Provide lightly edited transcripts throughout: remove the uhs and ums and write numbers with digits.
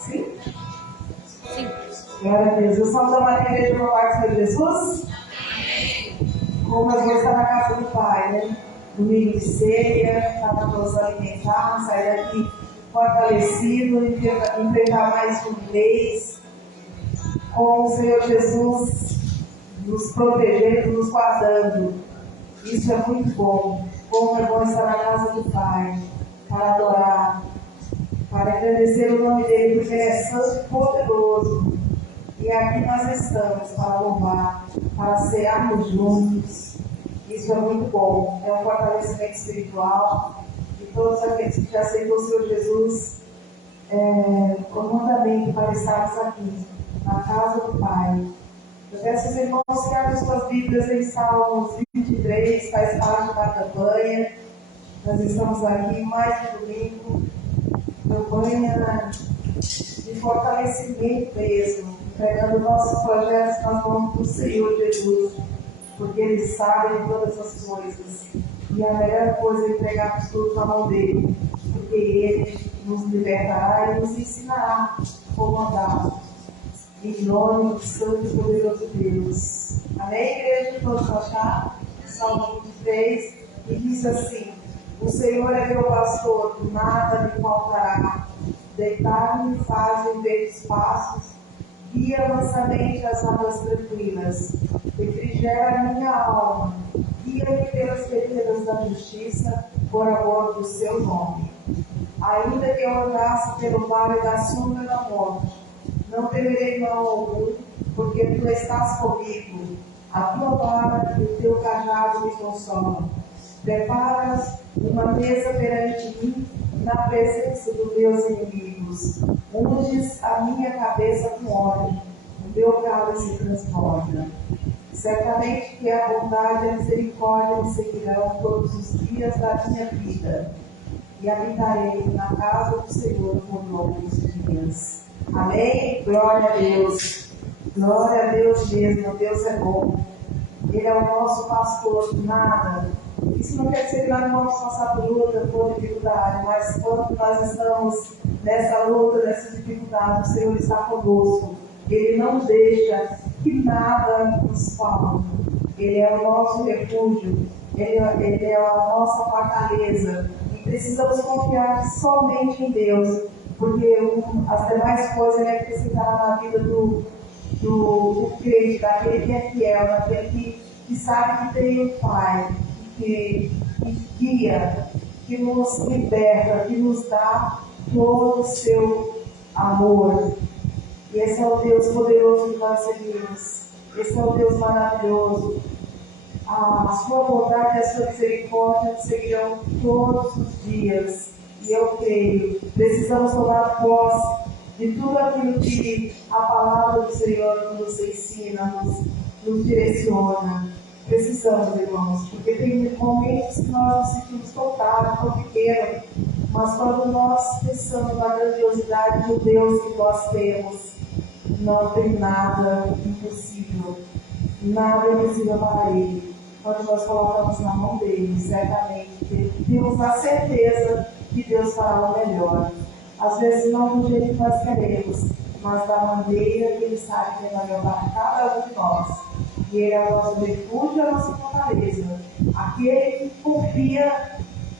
Sim? Sim. Glória a Deus. Eu sou da Maria Igreja do Pai de Jesus. Como eu vou estar na casa do Pai, né? Domingo de ceia, para nos alimentar, sair daqui fortalecido, enfrentar mais um mês com o Senhor Jesus nos protegendo, nos guardando. Isso é muito bom. Como é bom estar na casa do Pai, para adorar, para agradecer o nome dele, porque ele é santo e poderoso. E aqui nós estamos para louvar, para cearmos juntos. Isso é muito bom. É um fortalecimento espiritual. E todos aqueles que já aceitou o Senhor Jesus, com mandamento para estarmos aqui, na casa do Pai. Eu peço aos irmãos que abram suas Bíblias em Salmos 23, faz parte da campanha. Nós estamos aqui mais um domingo, campanha de fortalecimento mesmo, entregando nossos projetos nas mãos do Senhor Jesus, porque Ele sabe de todas as coisas. E a melhor coisa é entregarmos tudo na mão dele, porque Ele nos libertará e nos ensinará como andar. Em nome do Santo e Poderoso Deus. Amém, igreja? Todos acharam? Salmo 23, e diz assim: o Senhor é meu pastor, nada me faltará. Deitar-me faz em verdes passos, guia mansamente as águas tranquilas. Refrigera a minha alma, guia-me pelas veredas da justiça, por amor do seu nome. Ainda que eu andasse pelo vale da sombra da morte, não temerei mal algum, porque tu estás comigo. A tua vara e o teu cajado me consolam. Preparas uma mesa perante mim, na presença dos meus inimigos. Unges a minha cabeça com óleo, o meu cálice transborda. Certamente que a bondade e a misericórdia me seguirão todos os dias da minha vida, e habitarei na casa do Senhor por longos dias. Amém? Glória a Deus. Glória a Deus mesmo. Deus é bom. Ele é o nosso pastor, nada. Isso não quer dizer que nós não vamos passar por luta, por dificuldade, mas quando nós estamos nessa luta, nessa dificuldade, o Senhor está conosco. Ele não deixa que nada nos falte. Ele é o nosso refúgio. Ele é a nossa fortaleza. E precisamos confiar somente em Deus, porque as demais coisas Ele acrescentará na vida do crente, daquele que é fiel, daquele que sabe que tem um Pai, que guia, que nos liberta, que nos dá todo o seu amor. E esse é o Deus poderoso que nós seguimos. Esse é o Deus maravilhoso. A sua bondade e a sua misericórdia nos seguirão todos os dias. E eu creio, precisamos tomar posse de tudo aquilo que a palavra do Senhor nos ensina, nos direciona. Precisamos, irmãos, porque tem momentos que nós nos sentimos tocados, tão pequenos, mas quando nós pensamos na grandiosidade do Deus que nós temos, não tem nada impossível. Nada é impossível para Ele. Quando nós colocamos na mão dele, certamente temos a certeza que Deus fará o melhor. Às vezes não do jeito que nós queremos, mas da maneira que Ele sabe que é melhor para cada um de nós. E Ele é o nosso refúgio e a nossa fortaleza. Aquele que confia,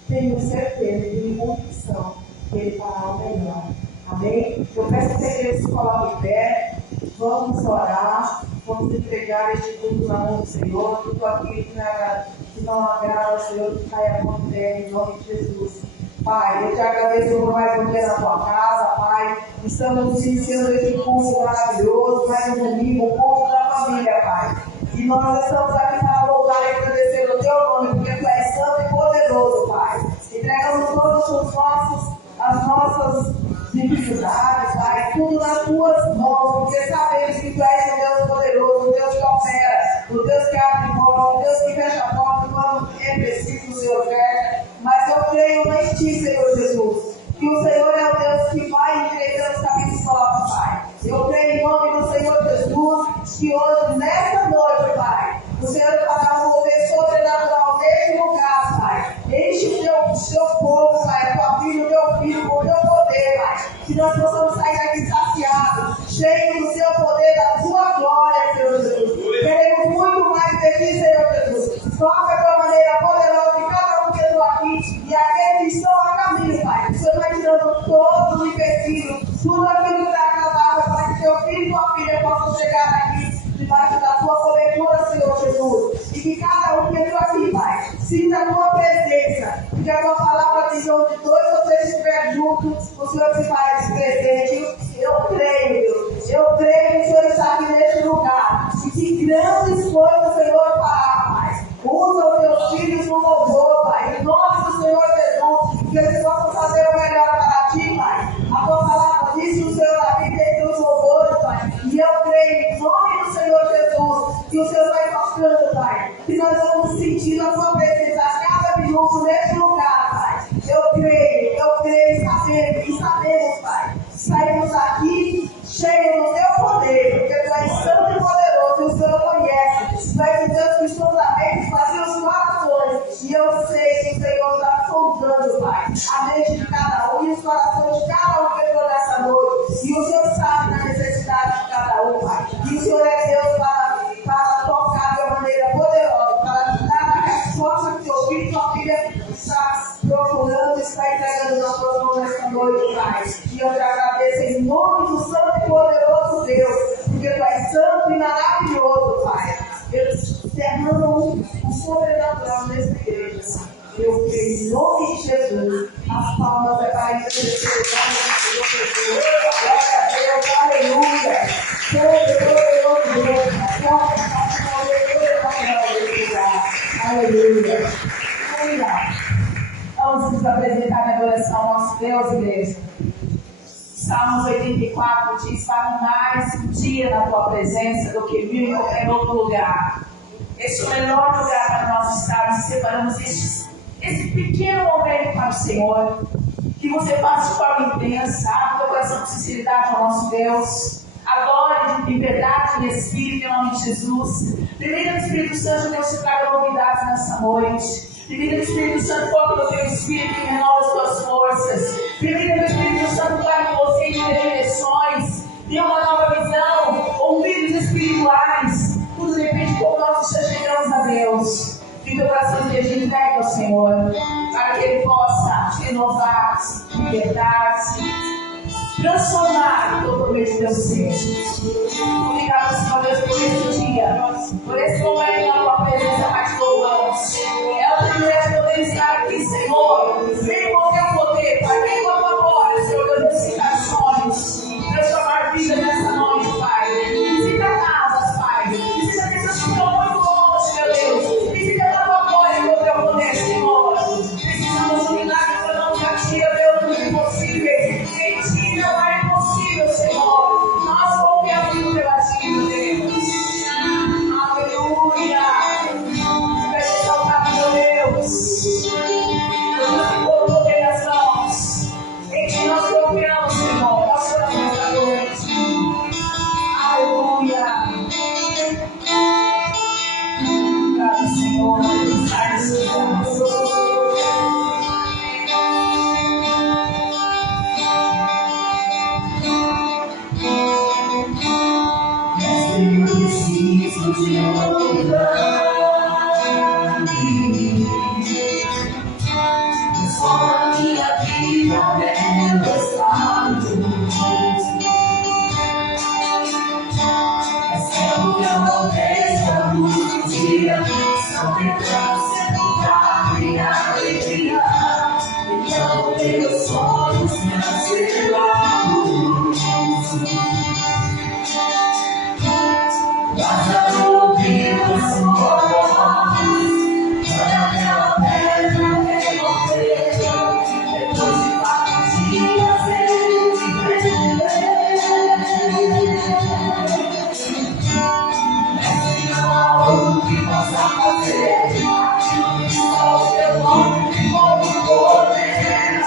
tenho certeza e tenho convicção que Ele fará o melhor. Amém? Eu peço que a igreja se coloque em pé. Vamos orar. Vamos entregar este culto na mão do Senhor. Tudo aquilo que não agrada ao Senhor, que caia com terra em nome de Jesus. Pai, eu te agradeço por mais um dia na tua casa, Pai. Estamos iniciando esse curso maravilhoso, mais um domingo, o curso da família, Pai. E nós estamos aqui para louvar e agradecer o teu nome, porque tu és santo e poderoso, Pai. Entregamos todas as nossas dificuldades, Pai, tudo nas tuas mãos, porque sabemos que tu és um Deus poderoso, um Deus que opera, um Deus que abre porta, um Deus que fecha a porta quando é preciso, o Senhor fecha. Mas eu creio em Ti, Senhor Jesus, que o Senhor é o Deus que vai endireitar os caminhos nossos, Pai. Eu creio em nome do Senhor Jesus, que hoje, nesta noite, Pai, o Senhor fará um mover sobrenatural neste lugar, Pai. Enche o teu povo, Pai, a tua filha, o teu filho, com o teu poder, Pai. Que nós possamos sair daqui cheios do seu poder, da sua glória, Senhor Jesus. Queremos muito mais de ti, Senhor Jesus. Toca de uma maneira poderosa de cada um que entrou aqui e aqueles que estão a caminho, Pai. O Senhor vai tirando todos os empecilhos, tudo aquilo que está agradável para que teu filho e tua filha possam chegar aqui debaixo da tua cobertura, Senhor Jesus. E que cada um que entrou aqui, Pai, sinta a tua presença. E que a tua palavra diz onde dois ou três estiver juntos, o Senhor se faz presente. Eu creio, Deus. Eu creio que o Senhor está aqui neste lugar. E que grandes coisas o Senhor fará, Pai. Usa os teus filhos no louvor, Pai. Em nome do Senhor Jesus. Que eles possam fazer o melhor para ti, Pai. A tua palavra diz que o Senhor habita entre os louvores, Pai. E eu creio, em nome do Senhor Jesus, que o Senhor vai tocando, Pai. Que nós vamos sentir a tua presença a cada minuto neste lugar, Pai. Eu creio, e sabemos, Pai. Saímos aqui cheios do teu poder, porque tu és santo e poderoso e o Senhor conhece. Tu és o Deus que estudamente fazia os corações. E eu sei que o Senhor está sondando, Pai, a mente de cada um e os corações de cada um que entrou nessa noite. E o Senhor sabe da necessidade de cada um, Pai. E o Senhor é Deus para tocar de uma maneira poderosa, para dar a resposta que teu filho e tua filha está procurando, está entregando na tua mão nesta noite, Pai. E eu te agradeço em nome do santo e poderoso Deus, porque tu és santo e maravilhoso, Pai. Eles derramam o sobrenatural nessa igreja. Eu creio em nome de Jesus. As palmas é para isso. Glória a Deus, aleluia. Todo Deus. Aleluia. Vamos nos apresentar em adoração ao nosso Deus, igreja. Salmos 84 diz: vale mais um dia na tua presença do que 1000 em qualquer outro lugar. Este é o melhor lugar para nós estarmos. Separamos esse pequeno momento para o Senhor. Que você faça de forma intensa, abra o teu coração com sinceridade ao nosso Deus. Adore em verdade e em espírito, em nome de Jesus. Permita que o Espírito Santo Deus te traga novidades nessa noite. Permita que o Espírito Santo toque no teu espírito e renova as tuas forças. Permita que o Espírito Santo guarde você em direções. Dê uma nova visão, ouvidos espirituais. Tudo depende de como nós chegamos a Deus. Que o teu coração esteja entregue ao Senhor, para que Ele possa te renovar, libertar-se, transformar todo o meio de Deus seja. Obrigado, Senhor Deus, por esse dia, por esse momento na tua presença, mais louvamos. É o privilégio de poder estar aqui, Senhor. Vem com o teu poder, Pai. Vem com a tua glória, Senhor Deus, visitar sonhos, transformar vida nessa noite, Pai. Visita casas, Pai. Visita pessoas que estão muito longe, meu Deus. Visita a tua glória com o teu poder, Senhor. Precisamos de um milagre para não cativa, Deus, dos impossíveis. Em ti não é impossível, Senhor. Nós confiamos no teu agir, Deus. Aleluia. Seja exaltado, meu Deus. Deus te coloquei nas mãos. Em ti nós confiamos, Senhor. Nós oramos esta noite. Aleluia. Obrigado, Senhor. Sai do seu coração. Eu preciso de orar. Só a minha vida ela está mas quero que eu aconteça no dia. Só tentando ser minha alegria. Então meus sonhos nascerão. Basta ouvir a sua voz, para aquela pedra revolver. Depois de 4 dias ele te prender. Mestre, não há outro que possa fazer aquilo que só o teu nome tem como poder.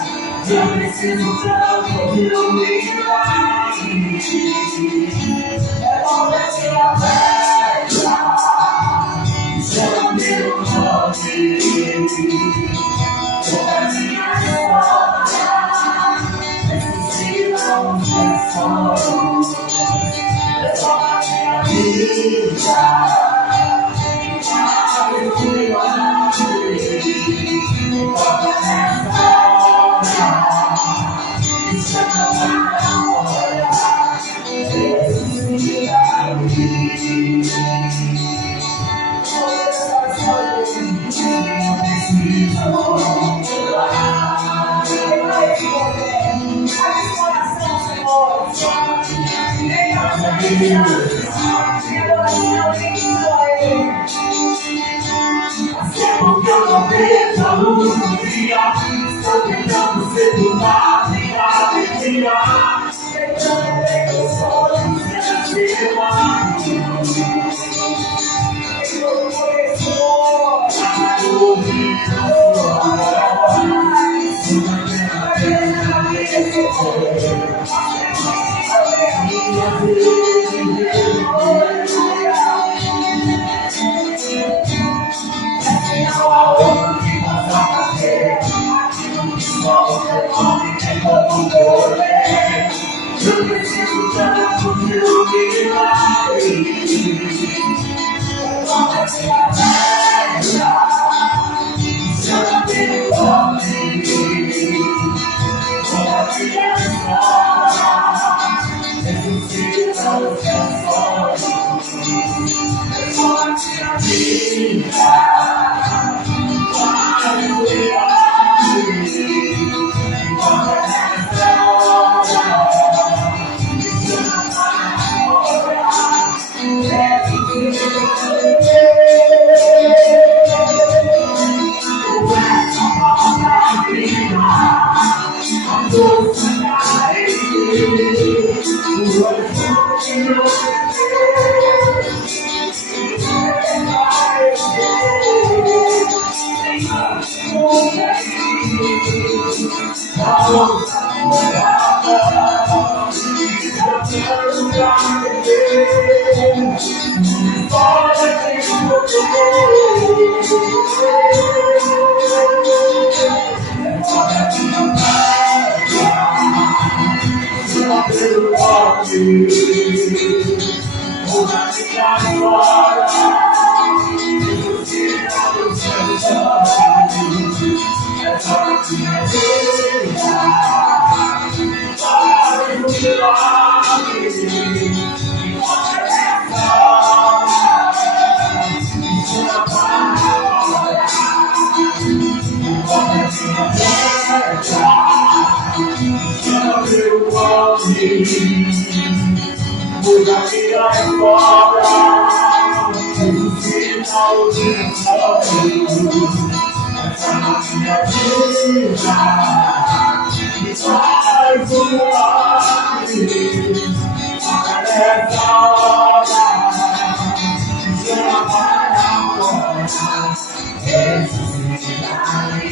Eu preciso tanto de um milagre. É bom descer a pedra, chama meu nome. Toda minha história necessita um tesouro. Porque eu não vejo a luz do dia, estou tentando ser do mar e a alegria. Tentando ver os olhos dessa semana. Eu conheço a ouvir a sua voz. Minha vida. Não há outro que possa fazer aquilo que só o teu nome tem como poder. Eu preciso tanto de um milagre. Eu não vou te alegrar. Chama pelo nome. Vou te abençoar. Ressuscita os teus sonhos. Responde a vida. Muda minha história, ressuscita os meus sonhos. Essa minha vida me traz um milagre. Nessa hora, chama para fora, ressuscita-me.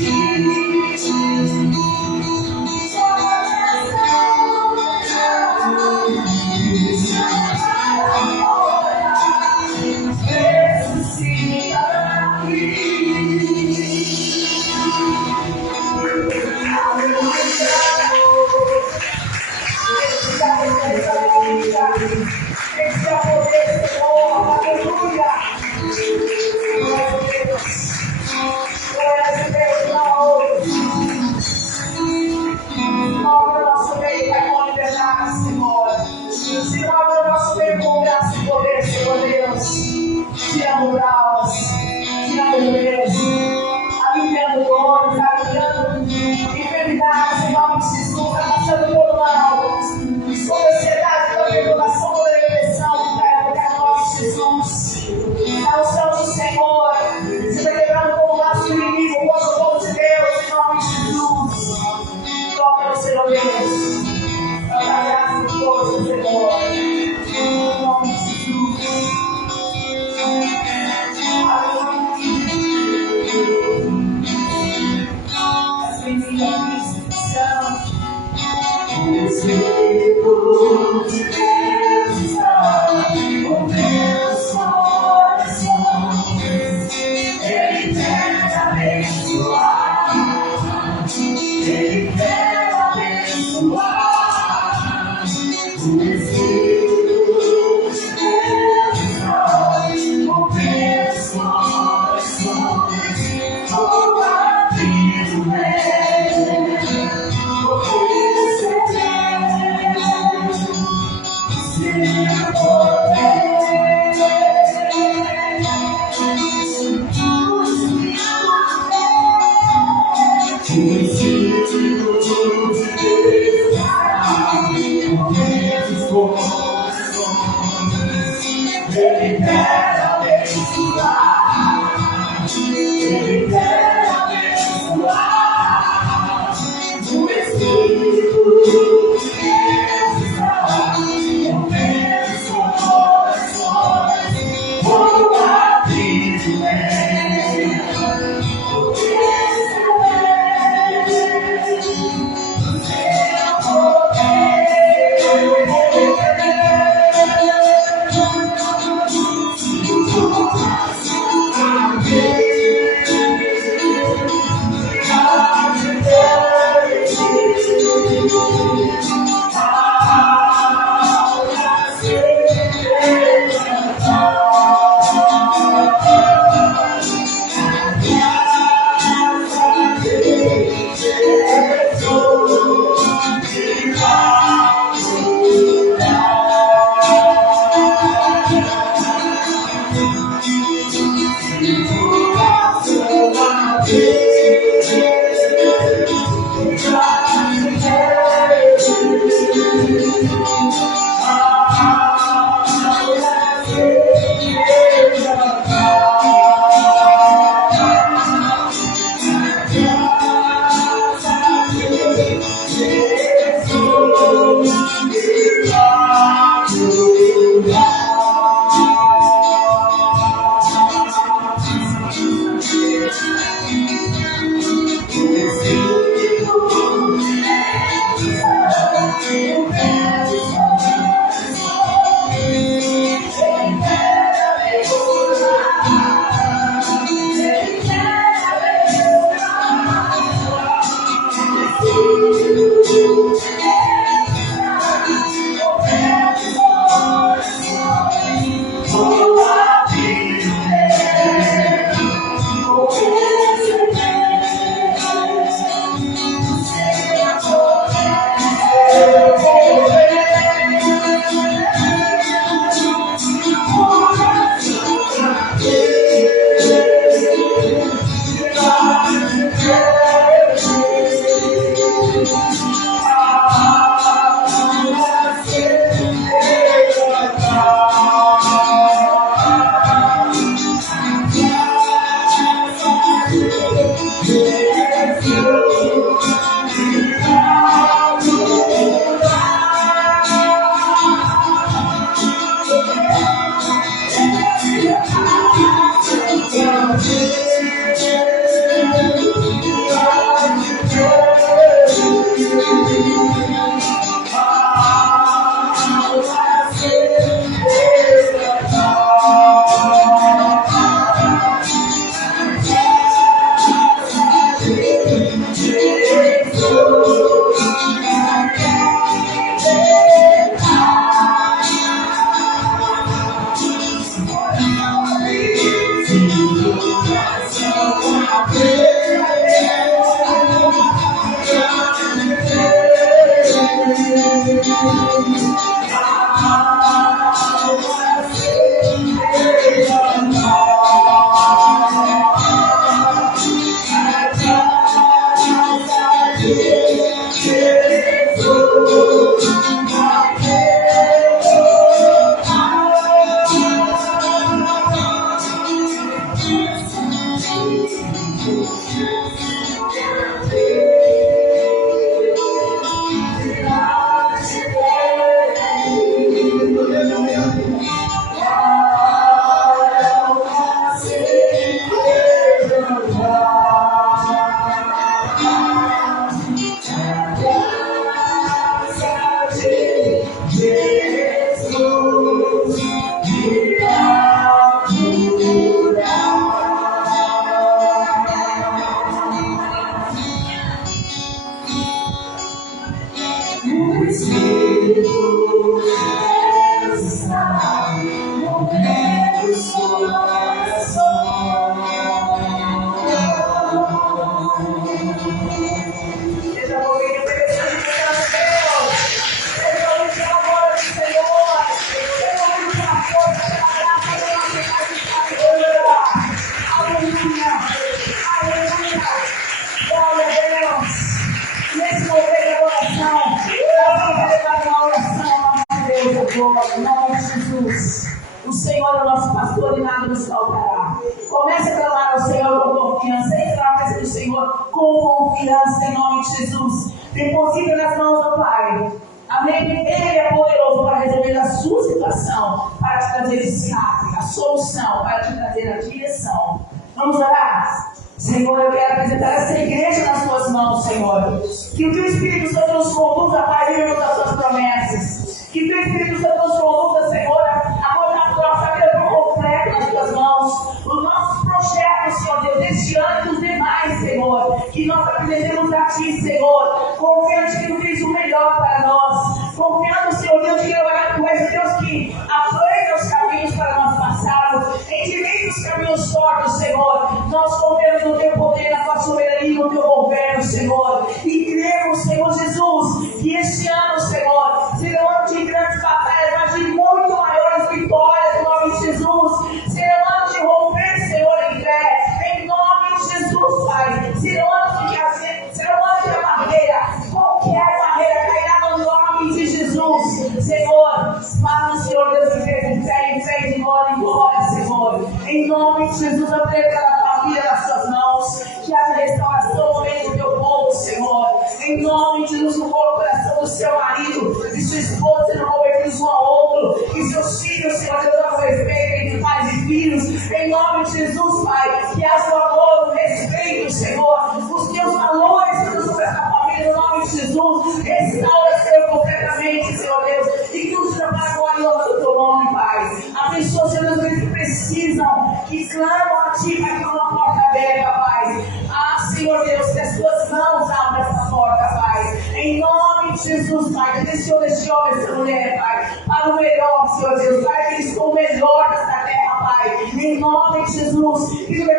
Em nome nome de Jesus, no coração do seu marido e sua esposa sendo convertidos um ao outro, que seus filhos, Senhor Deus, não respeitem entre pais e filhos, em nome de Jesus, Pai, que haja o amor, o respeito, Senhor, os teus valores, Senhor, sobre essa família, no nome de Jesus, restaura, Senhor, completamente, Senhor Deus, e que o Senhor para a glória e honra do teu nome, Pai. Abençoa, Senhor Deus, aqueles que precisam, que clamam a Ti, Pai, que não há porta aberta, Pai. Ah, Senhor Deus, que as tuas mãos abram essa porta, Pai. Em nome de Jesus, Pai, direciona este homem, essa mulher, Pai, para o melhor, Senhor Deus, Pai, que eles são o melhor dessa terra, Pai. Em nome de Jesus, que vai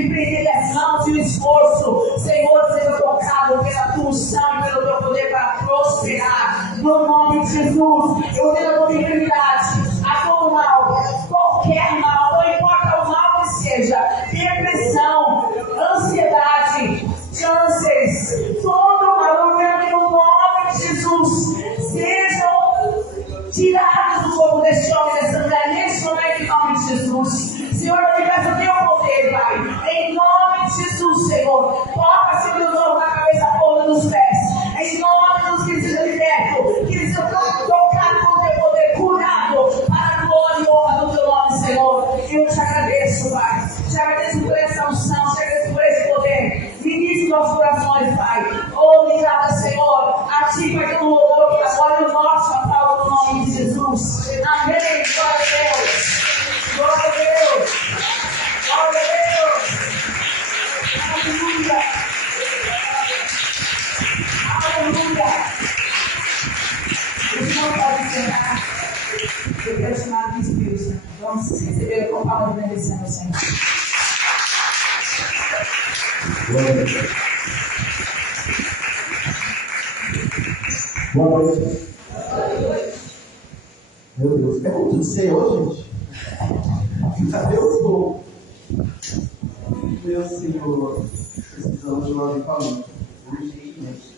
empreender as mãos e o esforço, Senhor, seja tocado pela tua unção e pelo teu poder para prosperar. No nome de Jesus, eu ordeno a tua enfermidade, a todo mal, qualquer mal, não importa o mal que seja, depressão, ansiedade, cânceres, todo mal, no nome de Jesus, sejam tirados do corpo deste homem, dessa mulher, neste momento, em nome de Jesus. Senhor, eu te peço o teu poder, Pai, em nome de Jesus, Senhor. Toca, Senhor, Deus, na cabeça, a ponta dos pés, em nome de Jesus, que ele seja liberto, que ele seja tocado com o teu poder, curado, para a glória e honra do teu nome, Senhor. Eu te agradeço, Pai, te agradeço por essa unção, te agradeço por esse poder. Ministre nossos corações, Pai. Obrigada, Senhor. A Ti, Pai, que o louvor, que a glória e o nosso Pai, no nome de Jesus. Amém. Glória a Deus. Glória a Deus. Glória a Deus. Aleluia. Aleluia. Os irmãos podem sentar. Eu quero chamar o Espírito Santo. Vamos receber com palmas agradecendo ao Senhor. Boa noite. Boa noite. Meu Deus, é muito do Senhor, gente. Cadê o povo? Meu Senhor, precisamos de um avivamento urgentemente.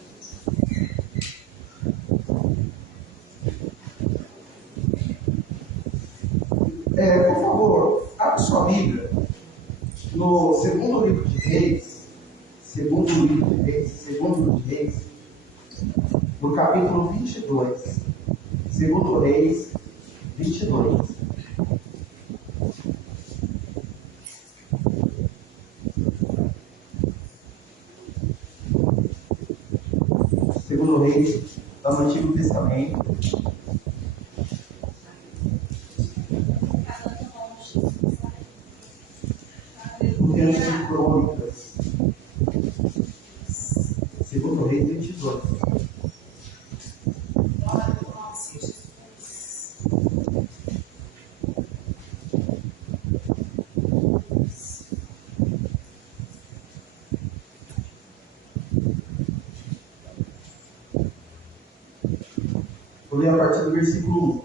Por favor, abra sua Bíblia no segundo livro de Reis, no capítulo 22, segundo Reis 22. Segundo Reis, está no Antigo Testamento. Diante de Crônicas. Segundo Reis 22. Vou ler a partir do versículo 1.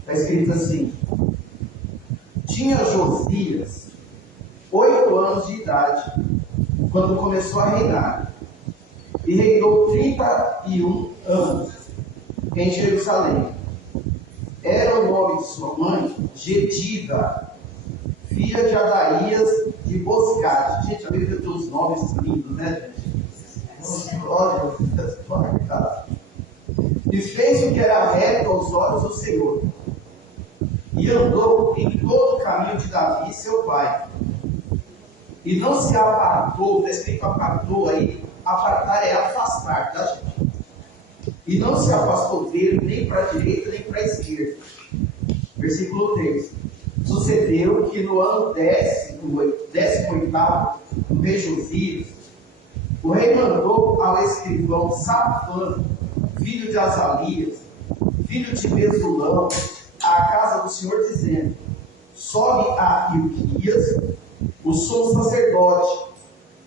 Está escrito assim: Tinha Josias 8 anos de idade quando começou a reinar, e reinou 31 anos em Jerusalém. Era o nome de sua mãe Gedida, filha de Adaías de Boscate. Gente, a Bíblia tem uns nomes lindos, né, gente? Glória a Deus. E fez o que era reto aos olhos do Senhor, e andou em todo o caminho de Davi, seu pai. E não se apartou, está escrito apartou aí, apartar é afastar, tá, gente? E não se afastou dele nem para a direita nem para a esquerda. Versículo 3. Sucedeu que no ano 18º do rei Josias, o rei mandou ao escrivão Safã, filho de Azalias, filho de Mesulão, à casa do Senhor, dizendo: sobe a Hilquias, o sumo sacerdote,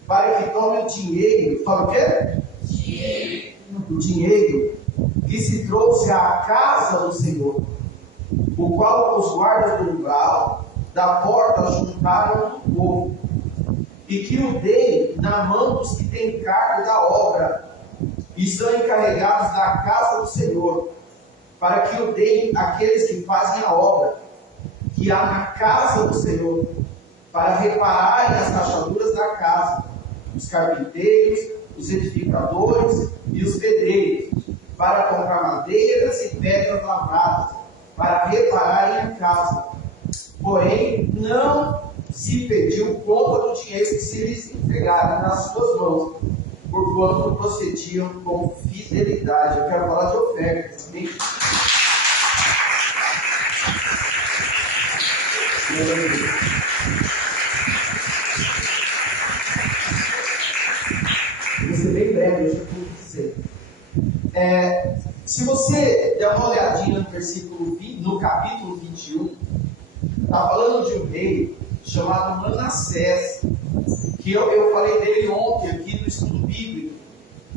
para que tome o dinheiro. Fala o quê? Dinheiro. O dinheiro que se trouxe à casa do Senhor, o qual os guardas do umbral da porta juntaram do povo, e que o dei na mão dos que têm cargo da obra e são encarregados da casa do Senhor, para que o deem àqueles que fazem a obra que há na casa do Senhor, para repararem as rachaduras da casa, os carpinteiros, os edificadores e os pedreiros, para comprar madeiras e pedras lavradas, para repararem a casa. Porém, não se pediu conta do dinheiro que se lhes entregara nas suas mãos, porquanto procediam com fidelidade. Eu quero falar de ofertas, amém? Vou ser bem breve, eu já vou dizer. Se você der uma olhadinha no versículo 20, no capítulo 21, está falando de um rei chamado Manassés, que eu falei dele ontem aqui no estudo bíblico.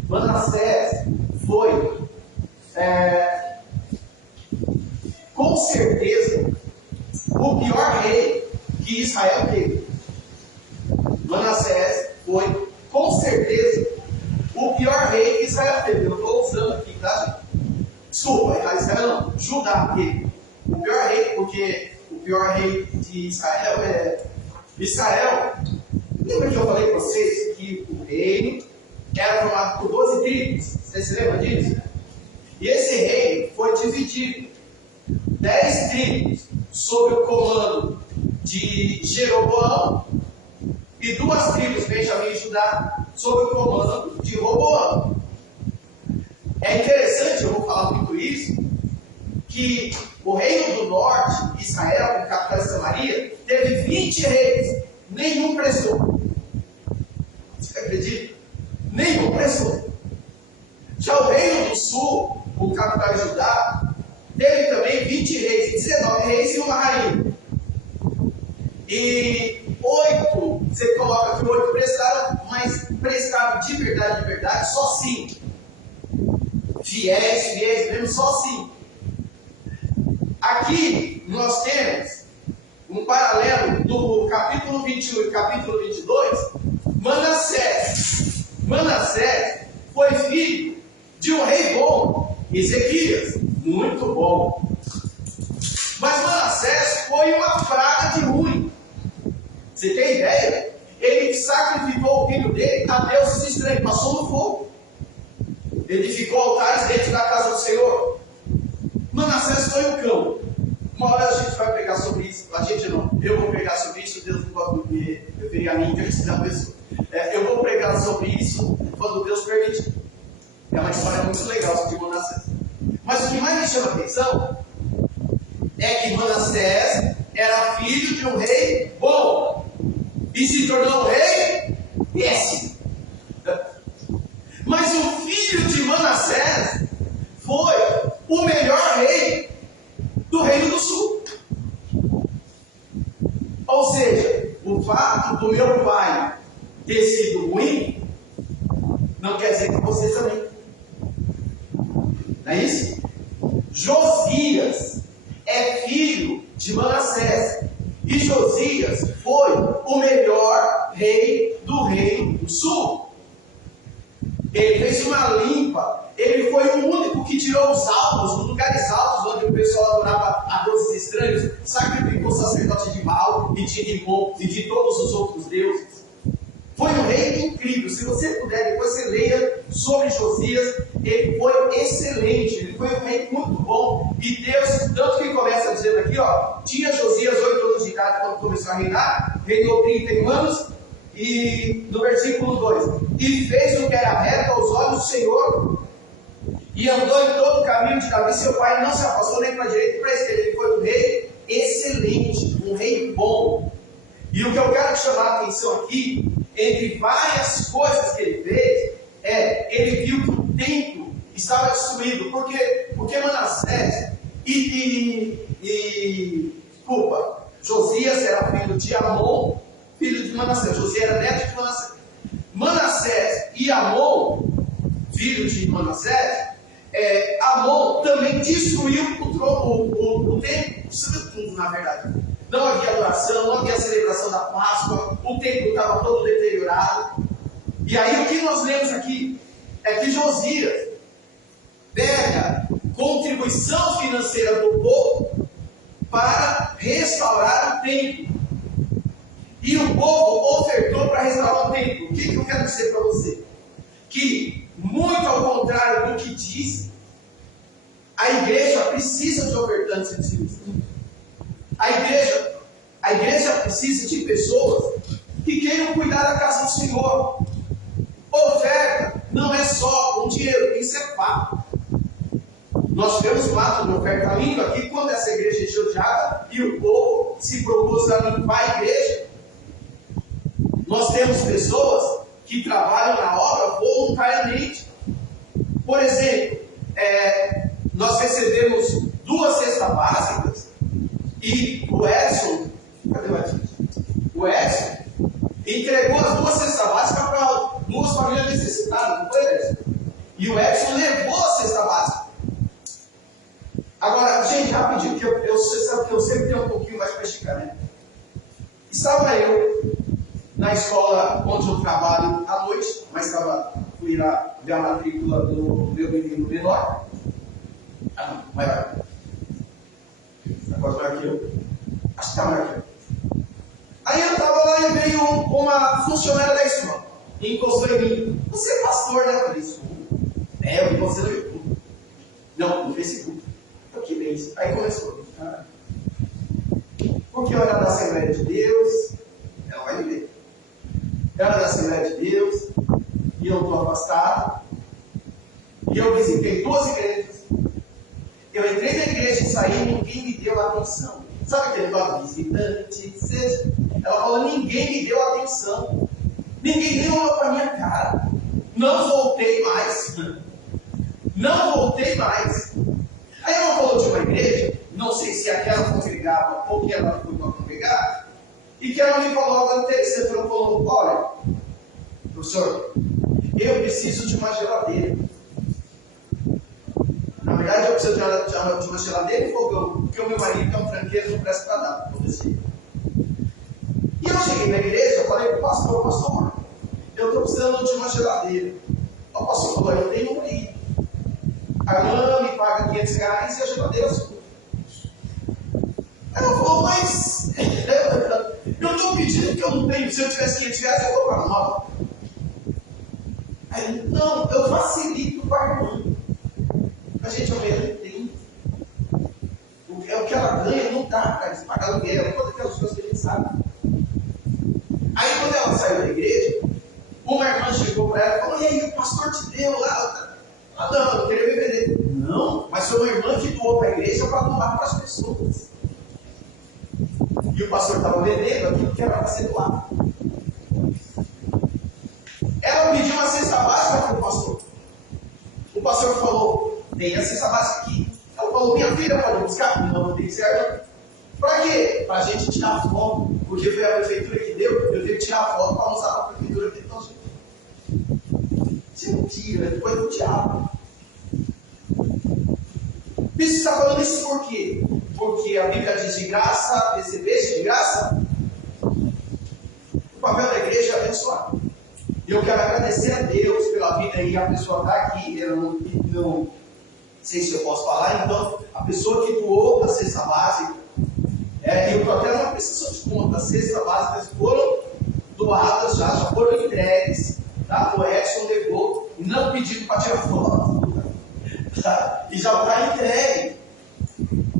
Manassés foi, com certeza, o pior rei que Israel teve. Manassés foi, com certeza, o pior rei que Israel teve. Eu estou usando aqui, tá? Desculpa, Israel não, Judá teve. O pior rei, porque o pior rei de Israel é Israel. Lembra que eu falei para vocês que o reino era formado por 12 tribos? Vocês se lembram disso? E esse reino foi dividido. 10 tribos sob o comando de Jeroboão e 2 tribos, Benjamim e Judá, sob o comando de Roboão. É interessante, eu vou falar muito isso, que o reino do norte, Israel, com capital de Samaria, teve 20 reis, nenhum prestou. Você acredita? Nenhum prestou. Já o reino do sul, com capital de Judá, teve também 20 reis, 19 reis e uma rainha. E 8, você coloca que 8 prestaram, mas prestaram de verdade, só 5. Fiéis mesmo, só 5. Aqui nós temos um paralelo do capítulo 21 e capítulo 22. Manassés foi filho de um rei bom, Ezequias, muito bom. Mas Manassés foi uma praga de ruim. Você tem ideia? Ele sacrificou o filho dele a deuses estranhos, passou no fogo. Edificou altares dentro da casa do Senhor. Manassés foi um cão. Uma hora a gente vai pregar sobre isso. A gente não. Eu vou pregar sobre isso. Deus não pode me referir a mim, terceira pessoa. Eu vou pregar sobre isso quando Deus permitir. É uma história muito legal de Manassés. Mas o que mais me chama a atenção é que Manassés era filho de um rei bom e se tornou um rei péssimo. Mas o filho de Manassés foi o melhor rei do Reino do Sul. Ou seja, o fato do meu pai ter sido ruim não quer dizer que você também. Não é isso? Josias é filho de Manassés. E Josias foi o melhor rei do Reino do Sul. Ele fez uma limpa. Ele foi o único que tirou os altos, os lugares altos onde o pessoal adorava a deuses estranhos, sacrificou o sacerdote de Baal e de Rimon e de todos os outros deuses. Foi um rei incrível. Se você puder, depois você leia sobre Josias. Ele foi excelente. Ele foi um rei muito bom. E Deus, tanto que começa dizendo aqui, tinha Josias 8 anos de idade quando começou a reinar, reinou 31 anos. E no versículo 2: e fez o que era reto aos olhos do Senhor, e andou em todo o caminho de Davi seu pai, não se afastou nem para a direita nem para a esquerda. Ele foi um rei excelente, um rei bom. E o que eu quero chamar a atenção aqui, entre várias coisas que ele fez, ele viu que o templo estava destruído. Porque Manassés Josias era filho de Amon, filho de Manassés. Josias era neto de Manassés. Manassés e Amon, filho de Manassés, Amon também destruiu o templo, destruiu tudo, na verdade. Não havia adoração, não havia celebração da Páscoa, o templo estava todo deteriorado. E aí o que nós lemos aqui é que Josias pega contribuição financeira do povo para restaurar o templo. E o povo ofertou para restaurar o templo. O que eu quero dizer para você? que, muito ao contrário do que dizem, a igreja precisa de ofertantes e dízimos. A igreja precisa de pessoas que queiram cuidar da casa do Senhor. Oferta não é só com dinheiro, isso é fato. Nós tivemos um ato de oferta limpa aqui quando essa igreja encheu de água e o povo se propôs a limpar a igreja. Nós temos pessoas que trabalham na obra voluntariamente. Por exemplo, nós recebemos 2 cestas básicas e o Edson, cadê o Edson? O Edson entregou as 2 cestas básicas para 2 famílias necessitadas, não foi, Edson? E o Edson levou a cesta básica. Agora, gente, rapidinho, que você sabe que eu sempre tenho um pouquinho mais para esticar, né? Estava eu na escola onde eu trabalho à noite, mas fui lá ver a matrícula do meu menino menor. Ah, não, maior. Agora maior que eu. Acho que está maior que eu. Aí eu estava lá e veio uma funcionária da escola e encostou em mim. Você é pastor, né? Eu falei, sou. Eu vi você no YouTube. Não, no Facebook. Eu que bem isso. Aí começou. Porque eu era da Assembleia de Deus. Ela vai ver. Eu era da Assembleia de Deus. E eu estou afastado. E eu visitei 2 igrejas. Eu entrei na igreja e saí e ninguém me deu atenção. Sabe aquele negócio visitante? Ela falou, ninguém me deu atenção. Ninguém nem olhou para a minha cara. Não voltei mais. Não voltei mais. Aí ela falou de uma igreja, não sei se aquela congregava ou que ela foi para congregar, e que ela me falou algo interessante. Ela falou, olha, professor, eu preciso de uma geladeira. Na verdade, eu preciso de uma geladeira e fogão, porque o meu marido, que é um franqueiro, não presta para nada. E eu cheguei na igreja, falei para o pastor, eu estou precisando de uma geladeira. O pastor falou, eu tenho uma aí. A irmã me paga R$500 e a geladeira é sua. Aí ela falou, mas eu estou pedindo que eu não tenho. Se eu tivesse R$500, eu comprava nova. Aí, não, eu facilito para a irmã. Mas, gente, eu mesmo tenho. O que ela ganha não dá para pagar aluguel, todas aquelas coisas que a gente sabe. Aí, quando ela saiu da igreja, uma irmã chegou para ela e falou, e aí, o pastor te deu lá? Ah, não, eu queria me vender. Não, mas foi uma irmã que doou para a igreja para doar para as pessoas. E o pastor estava vendendo aquilo que era para ser doado. Ela pediu uma cesta básica para o pastor. O pastor falou, tem a cesta básica aqui. Ela falou, minha filha pode buscar? Não, tem que ser a irmã. Para quê? Para a gente tirar foto. Porque foi a prefeitura que deu, eu tenho que tirar a foto para mostrar para a prefeitura que então, isso é mentira, depois do diabo. Isso está falando isso por quê? Porque a Bíblia diz de graça, recebeste de graça. O papel da igreja é abençoar. E eu quero agradecer a Deus pela vida e a pessoa está aqui. Eu não sei se eu posso falar, então, a pessoa que doou a cesta básica, eu estou até numa prestação de conta, as cestas básicas foram doadas já foram entregues. Tá? O Edson levou, não pedindo para tirar foto. Tá? E já está entregue.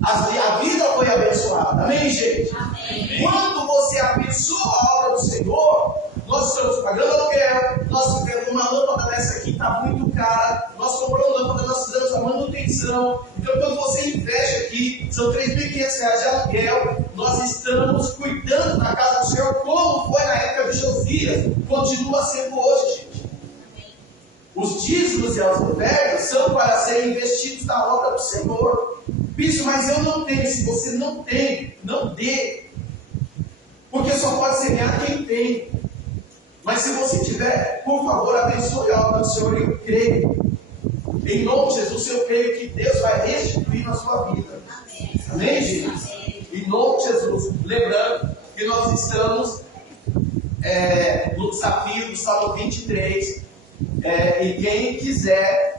A vida foi abençoada. Amém, gente? Amém. Quando você abençoa a obra do Senhor, nós estamos pagando aluguel, nós tivemos uma lâmpada dessa aqui, está muito cara, nós compramos lâmpada, nós fizemos a manutenção. Então, quando você investe aqui, são R$3.500 de aluguel, nós estamos cuidando da casa do Senhor, como foi na época de Josias, continua sendo hoje, gente. Os dízimos e as ofertas são para serem investidos na obra do Senhor. Bispo, mas eu não tenho. Se você não tem, não dê. Porque só pode semear quem tem. Mas se você tiver, por favor, abençoe a obra do Senhor. Eu creio. Em nome de Jesus, eu creio que Deus vai restituir na sua vida. Amém, gente? Em nome de Jesus. Lembrando que nós estamos no desafio do Salmo 23. E quem quiser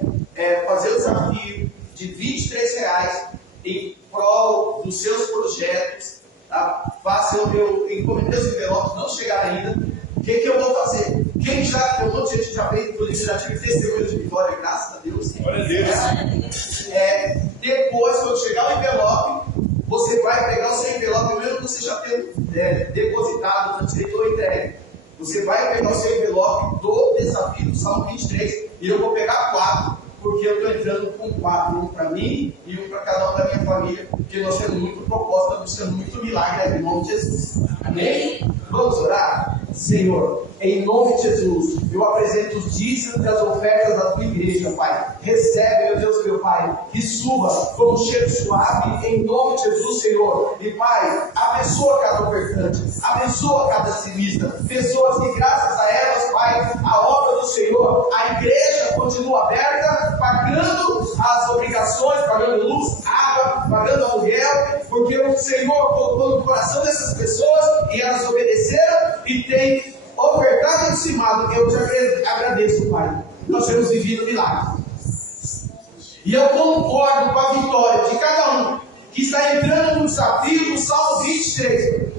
fazer o desafio de R$23 em prol dos seus projetos, tá? Faça eu encomendei os envelopes, não chegaram ainda. O que eu vou fazer? Quem já, tem um monte de gente já fez, inclusive já tive testemunho de vitória, graças a Deus. Glória a Deus. Depois, quando chegar o envelope, você vai pegar o seu envelope, mesmo que você já tenha depositado, transferido ou entregue. Você vai pegar o seu envelope do desafio do Salmo 23 e eu vou pegar 4, porque eu estou entrando com 4, um para mim e um para cada um da minha família, porque nós temos muito propósito, nós temos muito milagre em nome de Jesus. Amém? Vamos orar? Senhor, em nome de Jesus, eu apresento os dízimos e as ofertas da tua igreja, Pai. Recebe, meu Deus, meu Pai, que suba como um cheiro suave, em nome de Jesus, Senhor. E Pai, abençoa cada ofertante, abençoa cada dizimista, pessoas que graças a elas, Pai, a obra do Senhor, a igreja continua aberta, pagando as obrigações, pagando luz, água, pagando aluguel, porque o Senhor colocou no coração dessas pessoas e elas obedeceram e têm ofertado e dizimado. Eu te agradeço, Pai. Nós temos vivido milagres. E eu concordo com a vitória de cada um que está entrando no desafio do Salmo 23.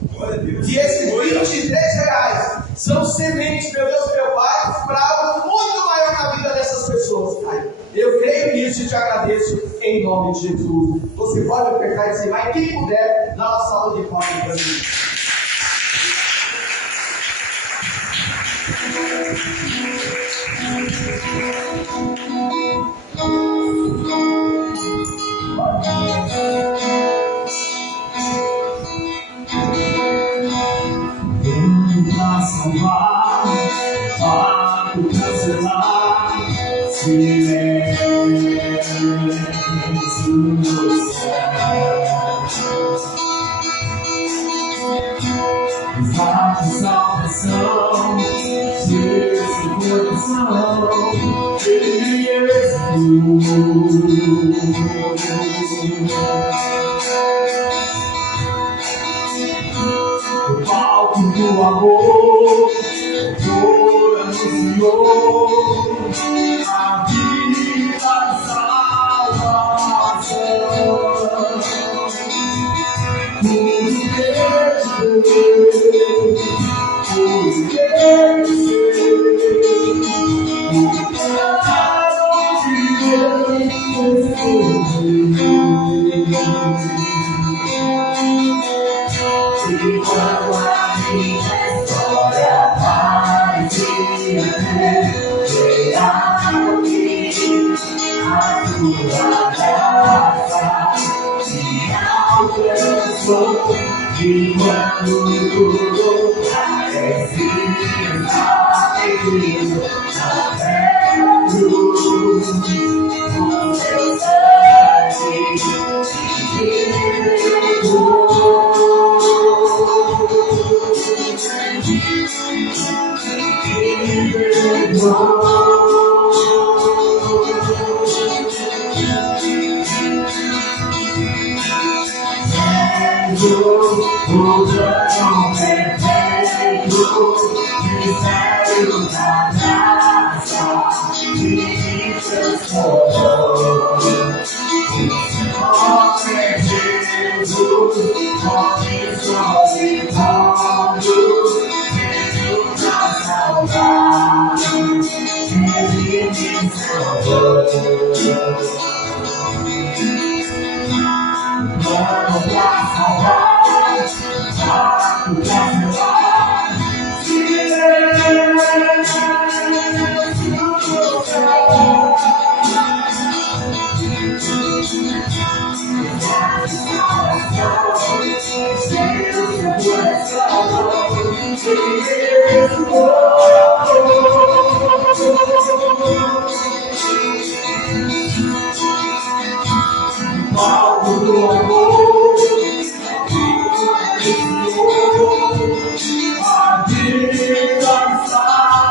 Que esses R$23 são sementes, meu Deus, meu Pai, para algo muito maior na vida dessas pessoas, Pai. Eu creio nisso e te agradeço em nome de Jesus. Você pode apertar e dizimar, e quem puder, dá uma salva de palmas para mim. Pra salvar, para cancelar, silêncio no céu. Exato salvação, desse coração, ele é o palco do amor, o anunciou a vida da salvação. Por quando a minha história parecia real, a tua graça me alcançou. E quando tudo parecia estar perdido, na cruz, o teu sangue me levou. O plano perfeito, mistério da graça, que transformou. O Senhor Jesus, conquistou e conduz, veio pra salvar, ele me salvou. Vamos pra salvar, vamos pra salvar, silêncio no céu. Palco do amor, a vida salvação.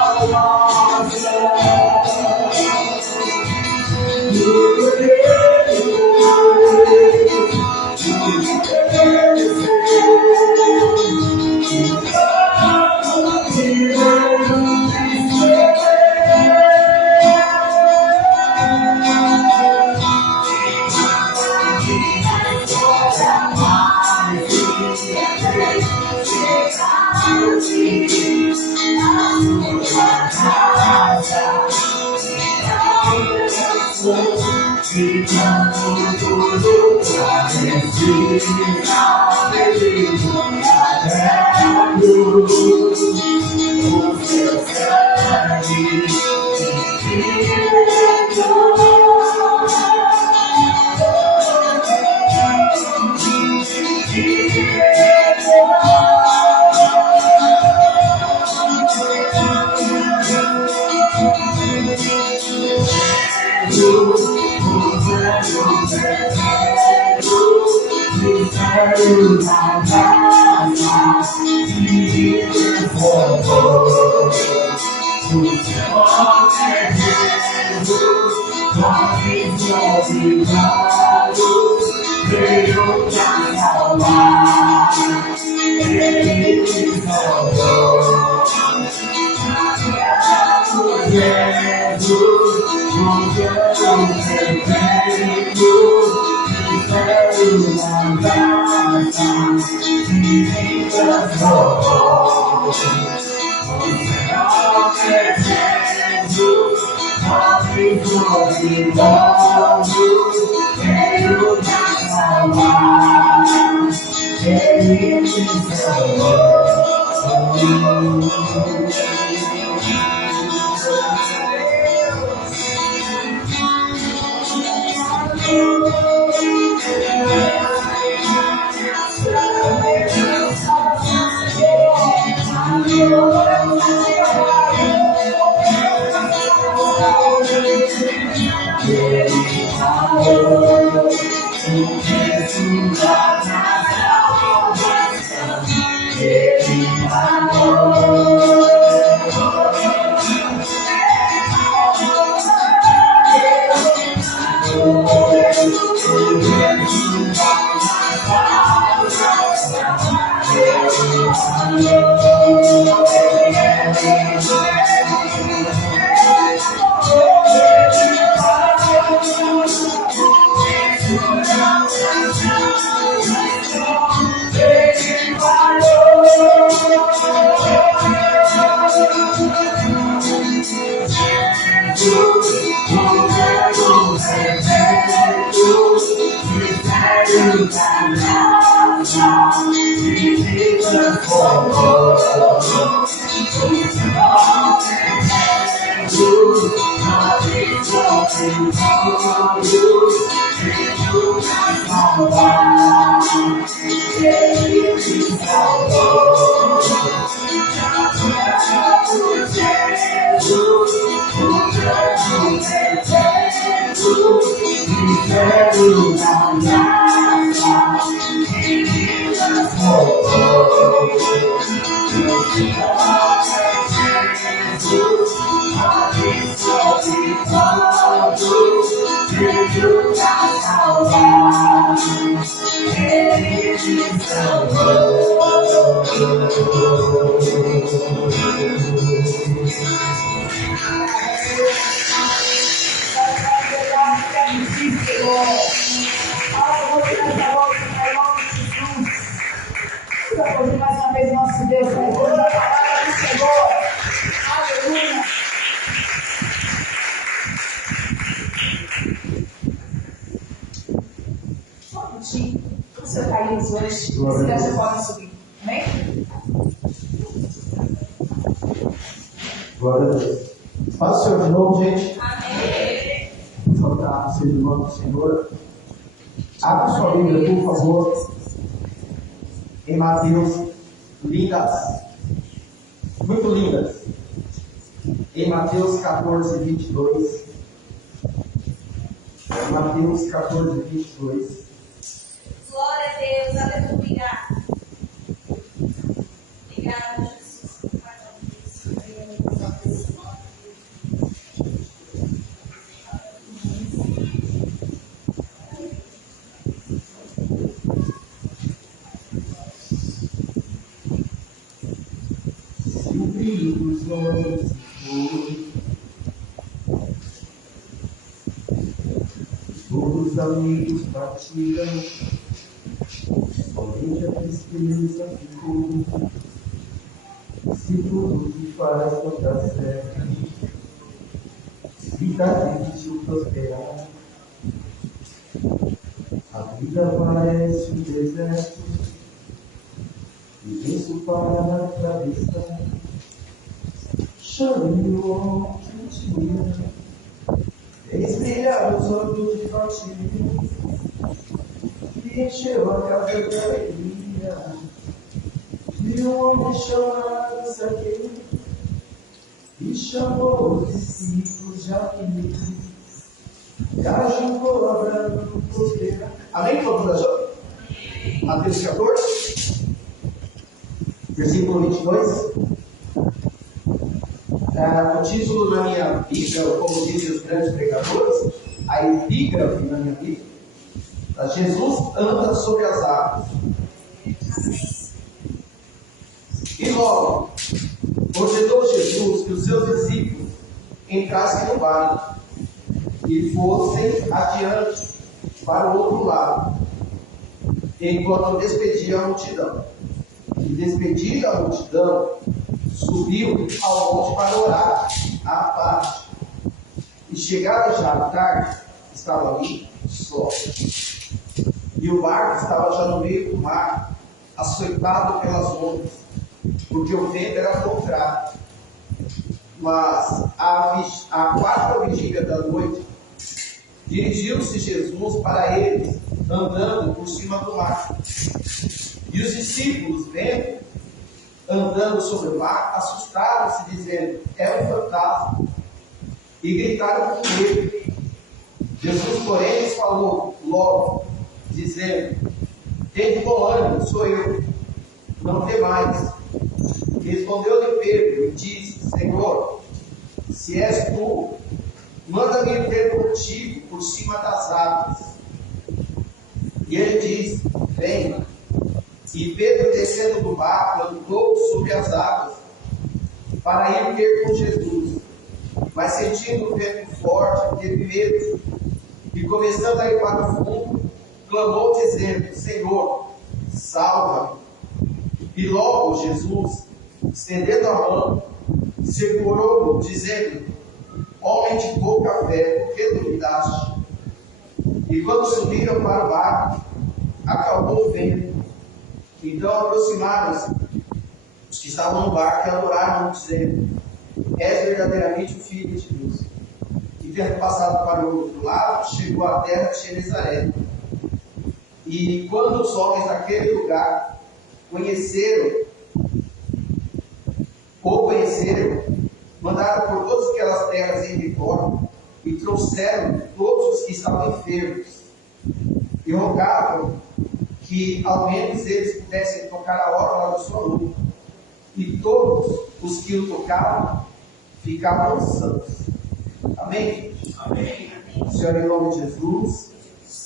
Glória a Deus. Faz o Senhor de novo, gente. Amém. Exaltado seja o nome do Senhor. Abra sua Bíblia, por favor, em Mateus, lindas, muito lindas, em Mateus 14, 22. Mateus 14, 22. Glória a Deus, aleluia. Obrigada, Jesus. Os olhos todos os amigos partiram, somente a tristeza ficou. Se tudo te faz não dar certo, vida difícil prosperar. A vida parece um deserto, e isso para atravessar. Chame o outro dia, fez brilhar os olhos de Fatima, e encheu a casa de alegria. Vi um homem chamado Zaqueu, e chamou os discípulos de Aquiles, e ajudou Abraão a prosperar. Amém? Todos achou? Mateus 14, versículo 22. O título na minha Bíblia, como dizem os grandes pregadores, a epígrafe na minha Bíblia, Jesus anda sobre as águas. E logo, ordenou Jesus que os seus discípulos entrassem no barco e fossem adiante para o outro lado, enquanto despedia a multidão. E despedida a multidão, subiu ao monte para orar à parte. E chegada já à tarde, estava ali só. E o barco estava já no meio do mar, açoitado pelas ondas, porque o vento era contrário. Mas à quarta vigília da noite, dirigiu-se Jesus para eles, andando por cima do mar. E os discípulos, vendo, andando sobre o mar, assustaram-se, dizendo: é um fantasma. E gritaram com medo. Jesus, porém, lhes falou logo, dizendo: tende bom ânimo, sou eu, não temais. Respondeu-lhe Pedro e disse: Senhor, se és tu, manda-me ir ter contigo por cima das águas. E ele disse: venha. E Pedro, descendo do barco, andou sobre as águas para ir ter com Jesus. Mas sentindo o vento forte, teve medo. E começando a ir para o fundo, clamou dizendo: Senhor, salva-me. E logo Jesus, estendendo a mão, segurou-o, dizendo: homem de pouca fé, por que duvidaste? E quando subiram para o barco, acalmou o vento. Então aproximaram-se os que estavam no barco e adoraram, dizendo: és verdadeiramente o Filho de Deus. E tendo passado para o outro lado, chegou à terra de Genezaré. E quando os homens daquele lugar conheceram, mandaram por todas aquelas terras em redor e trouxeram todos os que estavam enfermos e rogavam que ao menos eles pudessem tocar a orla da sua roupa. E todos os que o tocavam ficavam santos. Amém? Amém. Senhor, em nome de Jesus,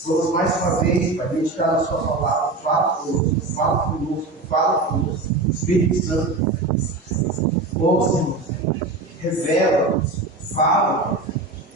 vamos mais uma vez para meditar na sua palavra. Fala conosco, Espírito Santo. Ô Senhor, revela, fala,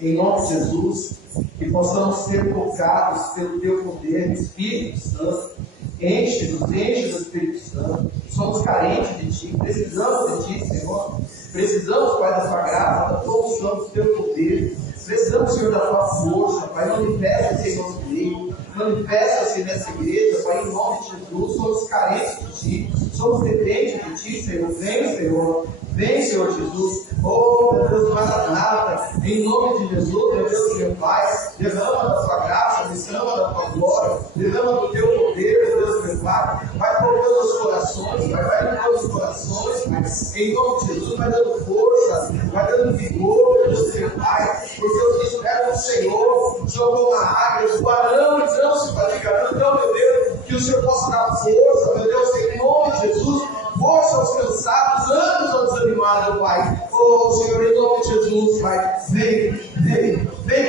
em nome de Jesus, que possamos ser tocados pelo Teu poder, Espírito Santo. Enche-nos do Espírito Santo. Somos carentes de Ti, precisamos de Ti, Senhor. Precisamos, Pai, da Tua graça, da Tua unção, do Teu poder. Precisamos, Senhor, da Tua força, Pai. Manifesta-se em nosso meio, manifesta-se nessa igreja, Pai, em nome de Jesus. Somos carentes de Ti, somos dependentes de Ti, Senhor. Vem, Senhor. Vem, Senhor Jesus. Oh, meu Deus, Maranata, em nome de Jesus, meu Deus, meu Pai, derrama da Tua graça, derrama da Tua glória, derrama do Teu poder, meu Deus, meu Pai. Vai tocando os corações, vai limpando os corações, Pai. Em nome de Jesus, vai dando força, vai dando vigor, meu Deus, meu Pai. Porque eu disse, espero o Senhor, jogou na água, os barões não se fatigarão. Então, meu Deus, que o Senhor possa dar força, meu Deus, em nome de Jesus. Força aos cansados, ânimo aos desanimados, Pai. Oh, Senhor, em nome de Jesus, Pai. Vem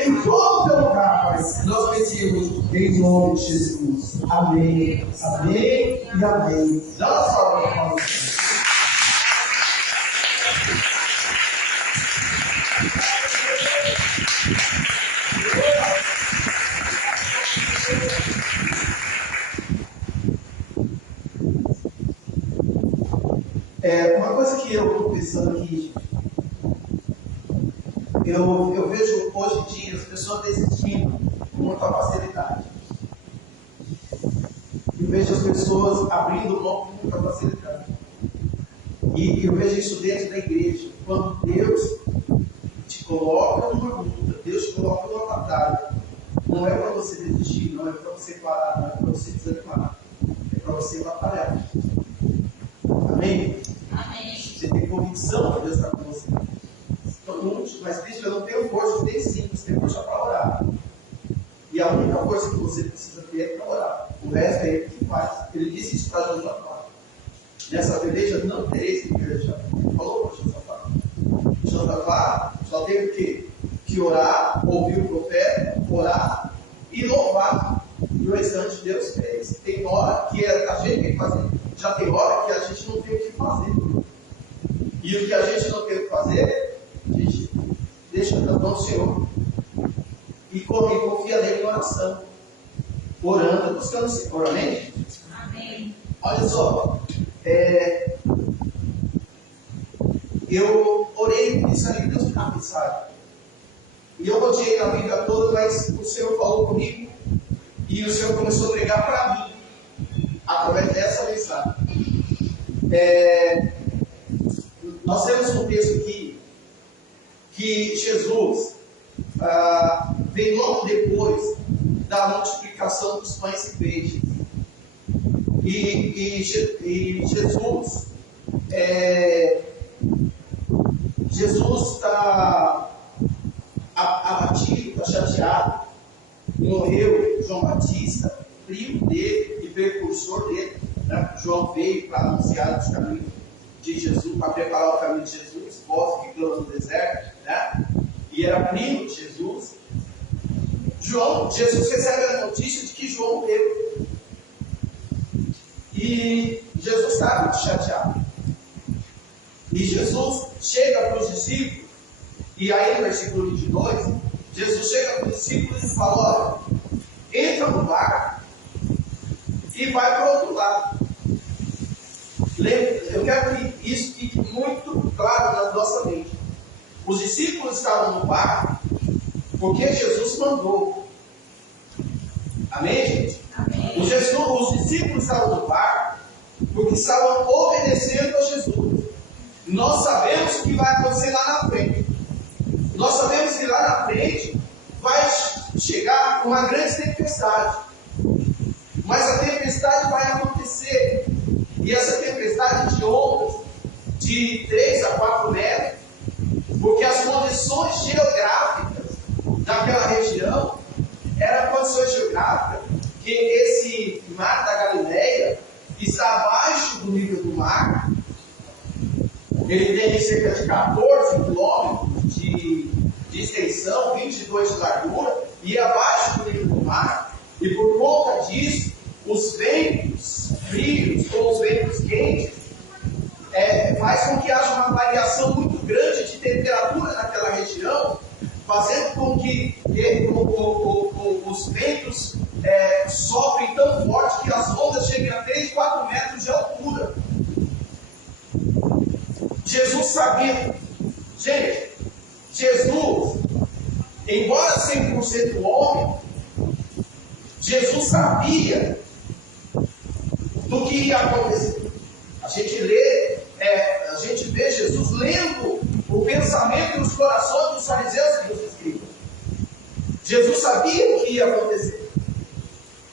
em todo o teu lugar, Pai. Nós pedimos em nome de Jesus. Amém, amém e amém. Dá uma salva para nós. Uma coisa que eu estou pensando aqui, eu vejo hoje em dia as pessoas desistindo com muita facilidade. Eu vejo as pessoas abrindo mão com muita facilidade. E eu vejo isso dentro da igreja. Quando Deus te coloca numa luta, Deus te coloca numa batalha, não é para você desistir, não é para você parar, não é para você desanimar, é para você batalhar. Amém? Amém. Você tem convicção que Deus está com você. Todo mundo, mas Cristo, eu não tenho força, tem sim, você tem força para orar. E a única coisa que você precisa ter é para orar. O resto é Ele que faz. Ele disse isso para Josafá. Nessa peleja não tereis que pelejar. Falou para Josafá. Josafá só teve o quê? Que orar, ouvir o profeta, orar e louvar. E o restante Deus fez. Tem hora que a gente tem que fazer. Já tem hora que a gente não tem o que fazer. E o que a gente não tem o que fazer, a gente deixa na mão do Senhor. E confia nele em oração. Orando, buscando o Senhor. Amém? Amém. Olha só. Eu orei por isso ali, Deus me dá uma mensagem. E eu odiei a Bíblia toda, mas o Senhor falou comigo. E o Senhor começou a pregar para mim, através dessa mensagem. Nós temos um texto aqui, que Jesus vem logo depois da multiplicação dos pães e peixes. E Jesus está abatido, está chateado. Morreu João Batista, primo dele e precursor dele. Né? João veio para anunciar os caminhos de Jesus, para preparar o caminho de Jesus, voz que clama no deserto, né? E era primo de Jesus. Jesus recebe a notícia de que João morreu. E Jesus está muito chateado. E Jesus chega para os discípulos, e aí no versículo 22, Jesus chega para os discípulos e fala: olha, entra no barco e vai para o outro lado. Eu quero que isso fique muito claro na nossa mente. Os discípulos estavam no barco porque Jesus mandou. Amém, gente? Amém. Os discípulos estavam no barco porque estavam obedecendo a Jesus. Nós sabemos o que vai acontecer lá na frente. Nós sabemos que lá na frente vai chegar uma grande tempestade. Mas a tempestade vai acontecer. E essa tempestade de ondas de 3 a 4 metros, porque as condições geográficas daquela região eram condições geográficas que esse mar da Galileia está abaixo do nível do mar. Ele tem cerca de 14 quilômetros de extensão, 22 de largura, e abaixo do nível do mar. E por conta disso, os ventos frios ou os ventos quentes faz com que haja uma variação muito grande de temperatura naquela região, fazendo com que os ventos sofrem tão forte que as ondas cheguem a 3, 4 metros de altura. Jesus sabia. Gente, Jesus, embora 100% homem, Jesus sabia do que ia acontecer. A gente vê Jesus lendo o pensamento e os corações dos fariseus e dos escribas. Jesus sabia o que ia acontecer.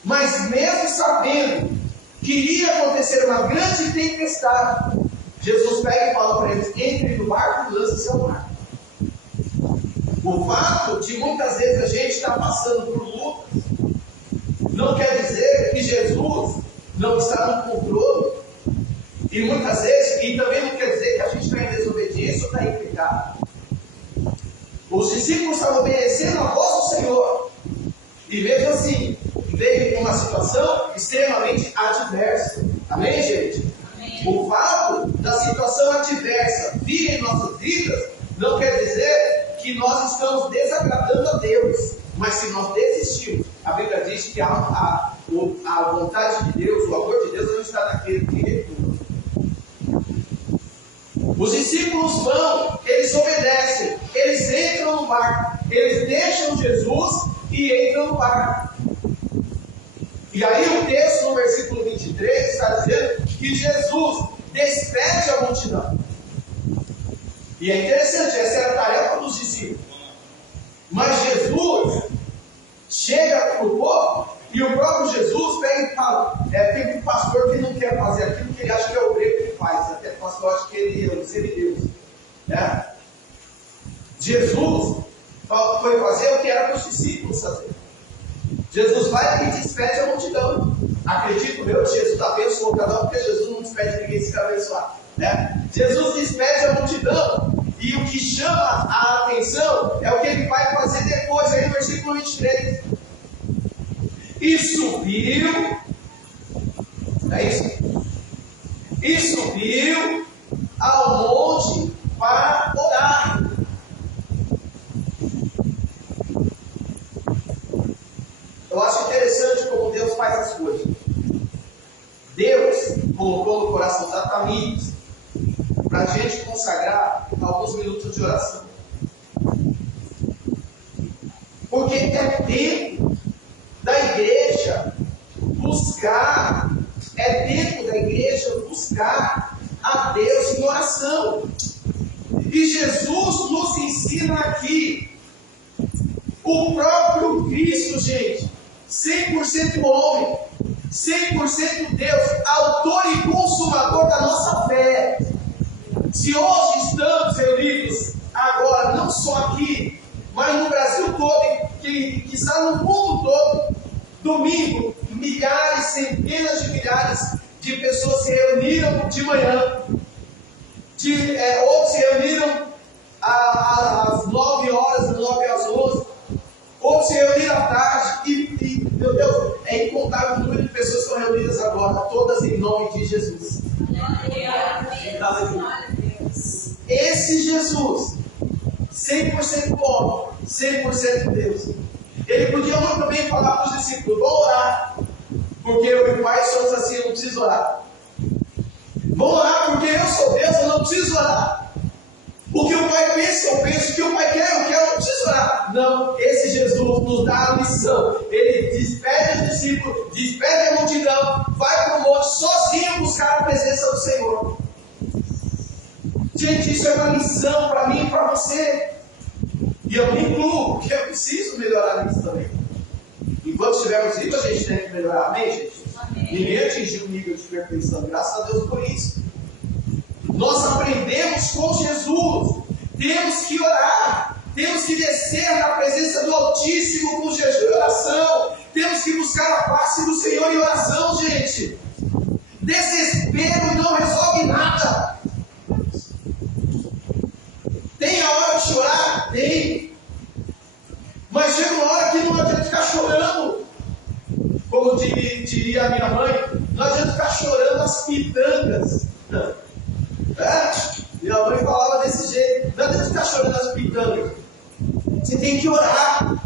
Mas mesmo sabendo que iria acontecer uma grande tempestade, Jesus pega e fala para eles: entre no barco e lance-se ao mar. O fato de muitas vezes a gente estar passando por lutas não quer dizer que Jesus não está no controle. E muitas vezes, e também não quer dizer que a gente está em desobediência ou está em pecado. Os discípulos estavam obedecendo a voz do Senhor. E mesmo assim, veio uma situação extremamente adversa. Amém, gente? Amém. O fato da situação adversa vir em nossas vidas não quer dizer que nós estamos desagradando a Deus. Mas se nós desistirmos, a Bíblia diz que a vontade de Deus, o amor de Deus não está naquele que recua. Os discípulos vão, eles obedecem, eles entram no barco, eles deixam Jesus e entram no barco. E aí o texto no versículo 23 está dizendo que Jesus despede a multidão. E é interessante, essa era a tarefa dos discípulos. Mas Jesus chega para o povo e o próprio Jesus pega e fala: tem um pastor que não quer fazer aquilo que ele acha que é o grego que faz, até o pastor acha que ele é um semideus. Né? Jesus foi fazer o que era para os discípulos fazer. Jesus vai e despede a multidão. Acredito eu que Jesus abençoou cada um, porque Jesus não despede ninguém se abençoar. Né? Jesus despede a multidão e o que chama a atenção é o que ele vai fazer depois, aí no versículo 23. E subiu, é isso? E subiu ao monte para orar. Eu acho interessante como Deus faz as coisas. Deus colocou no coração da família para a gente consagrar alguns minutos de oração. Porque é tempo da igreja buscar, a Deus em oração. E Jesus nos ensina aqui, o próprio Cristo, gente, 100% homem, 100% Deus, autor e consumador da nossa fé. Se hoje estamos reunidos, agora, não só aqui, mas no Brasil todo, que está no mundo todo, domingo, milhares, centenas de milhares de pessoas se reuniram de manhã, outros se reuniram às 9 horas, das 9 às 11, outros se reuniram à tarde, e meu Deus, é incontável o número de pessoas que estão reunidas agora, todas em nome de Jesus. Esse Jesus, 100% homem, 100% Deus, ele podia muito bem falar para os discípulos: vão orar, porque eu e o Pai somos assim, eu não preciso orar. Vão orar porque eu sou Deus, eu não preciso orar. O que o Pai pensa, eu penso. O que o Pai quer, eu quero, eu não preciso orar. Não, esse Jesus nos dá a missão. Ele despede os discípulos, despede a multidão, vai para o monte sozinho buscar a presença do Senhor. Gente, isso é uma lição para mim e para você. E eu me incluo, porque eu preciso melhorar nisso também. Enquanto estivermos vivos, a gente tem que melhorar. Amém, gente? Amém. Ninguém atingiu o nível de perfeição. Graças a Deus por isso. Nós aprendemos com Jesus. Temos que orar. Temos que descer na presença do Altíssimo com jejum e oração. Temos que buscar a face do Senhor em oração, gente. Desespero não resolve nada. Tem a hora de chorar? Tem. Mas chega uma hora que não adianta ficar chorando. Como diria a minha mãe, não adianta ficar chorando as pitangas. Minha mãe falava desse jeito. Não adianta ficar chorando as pitangas. Você tem que orar.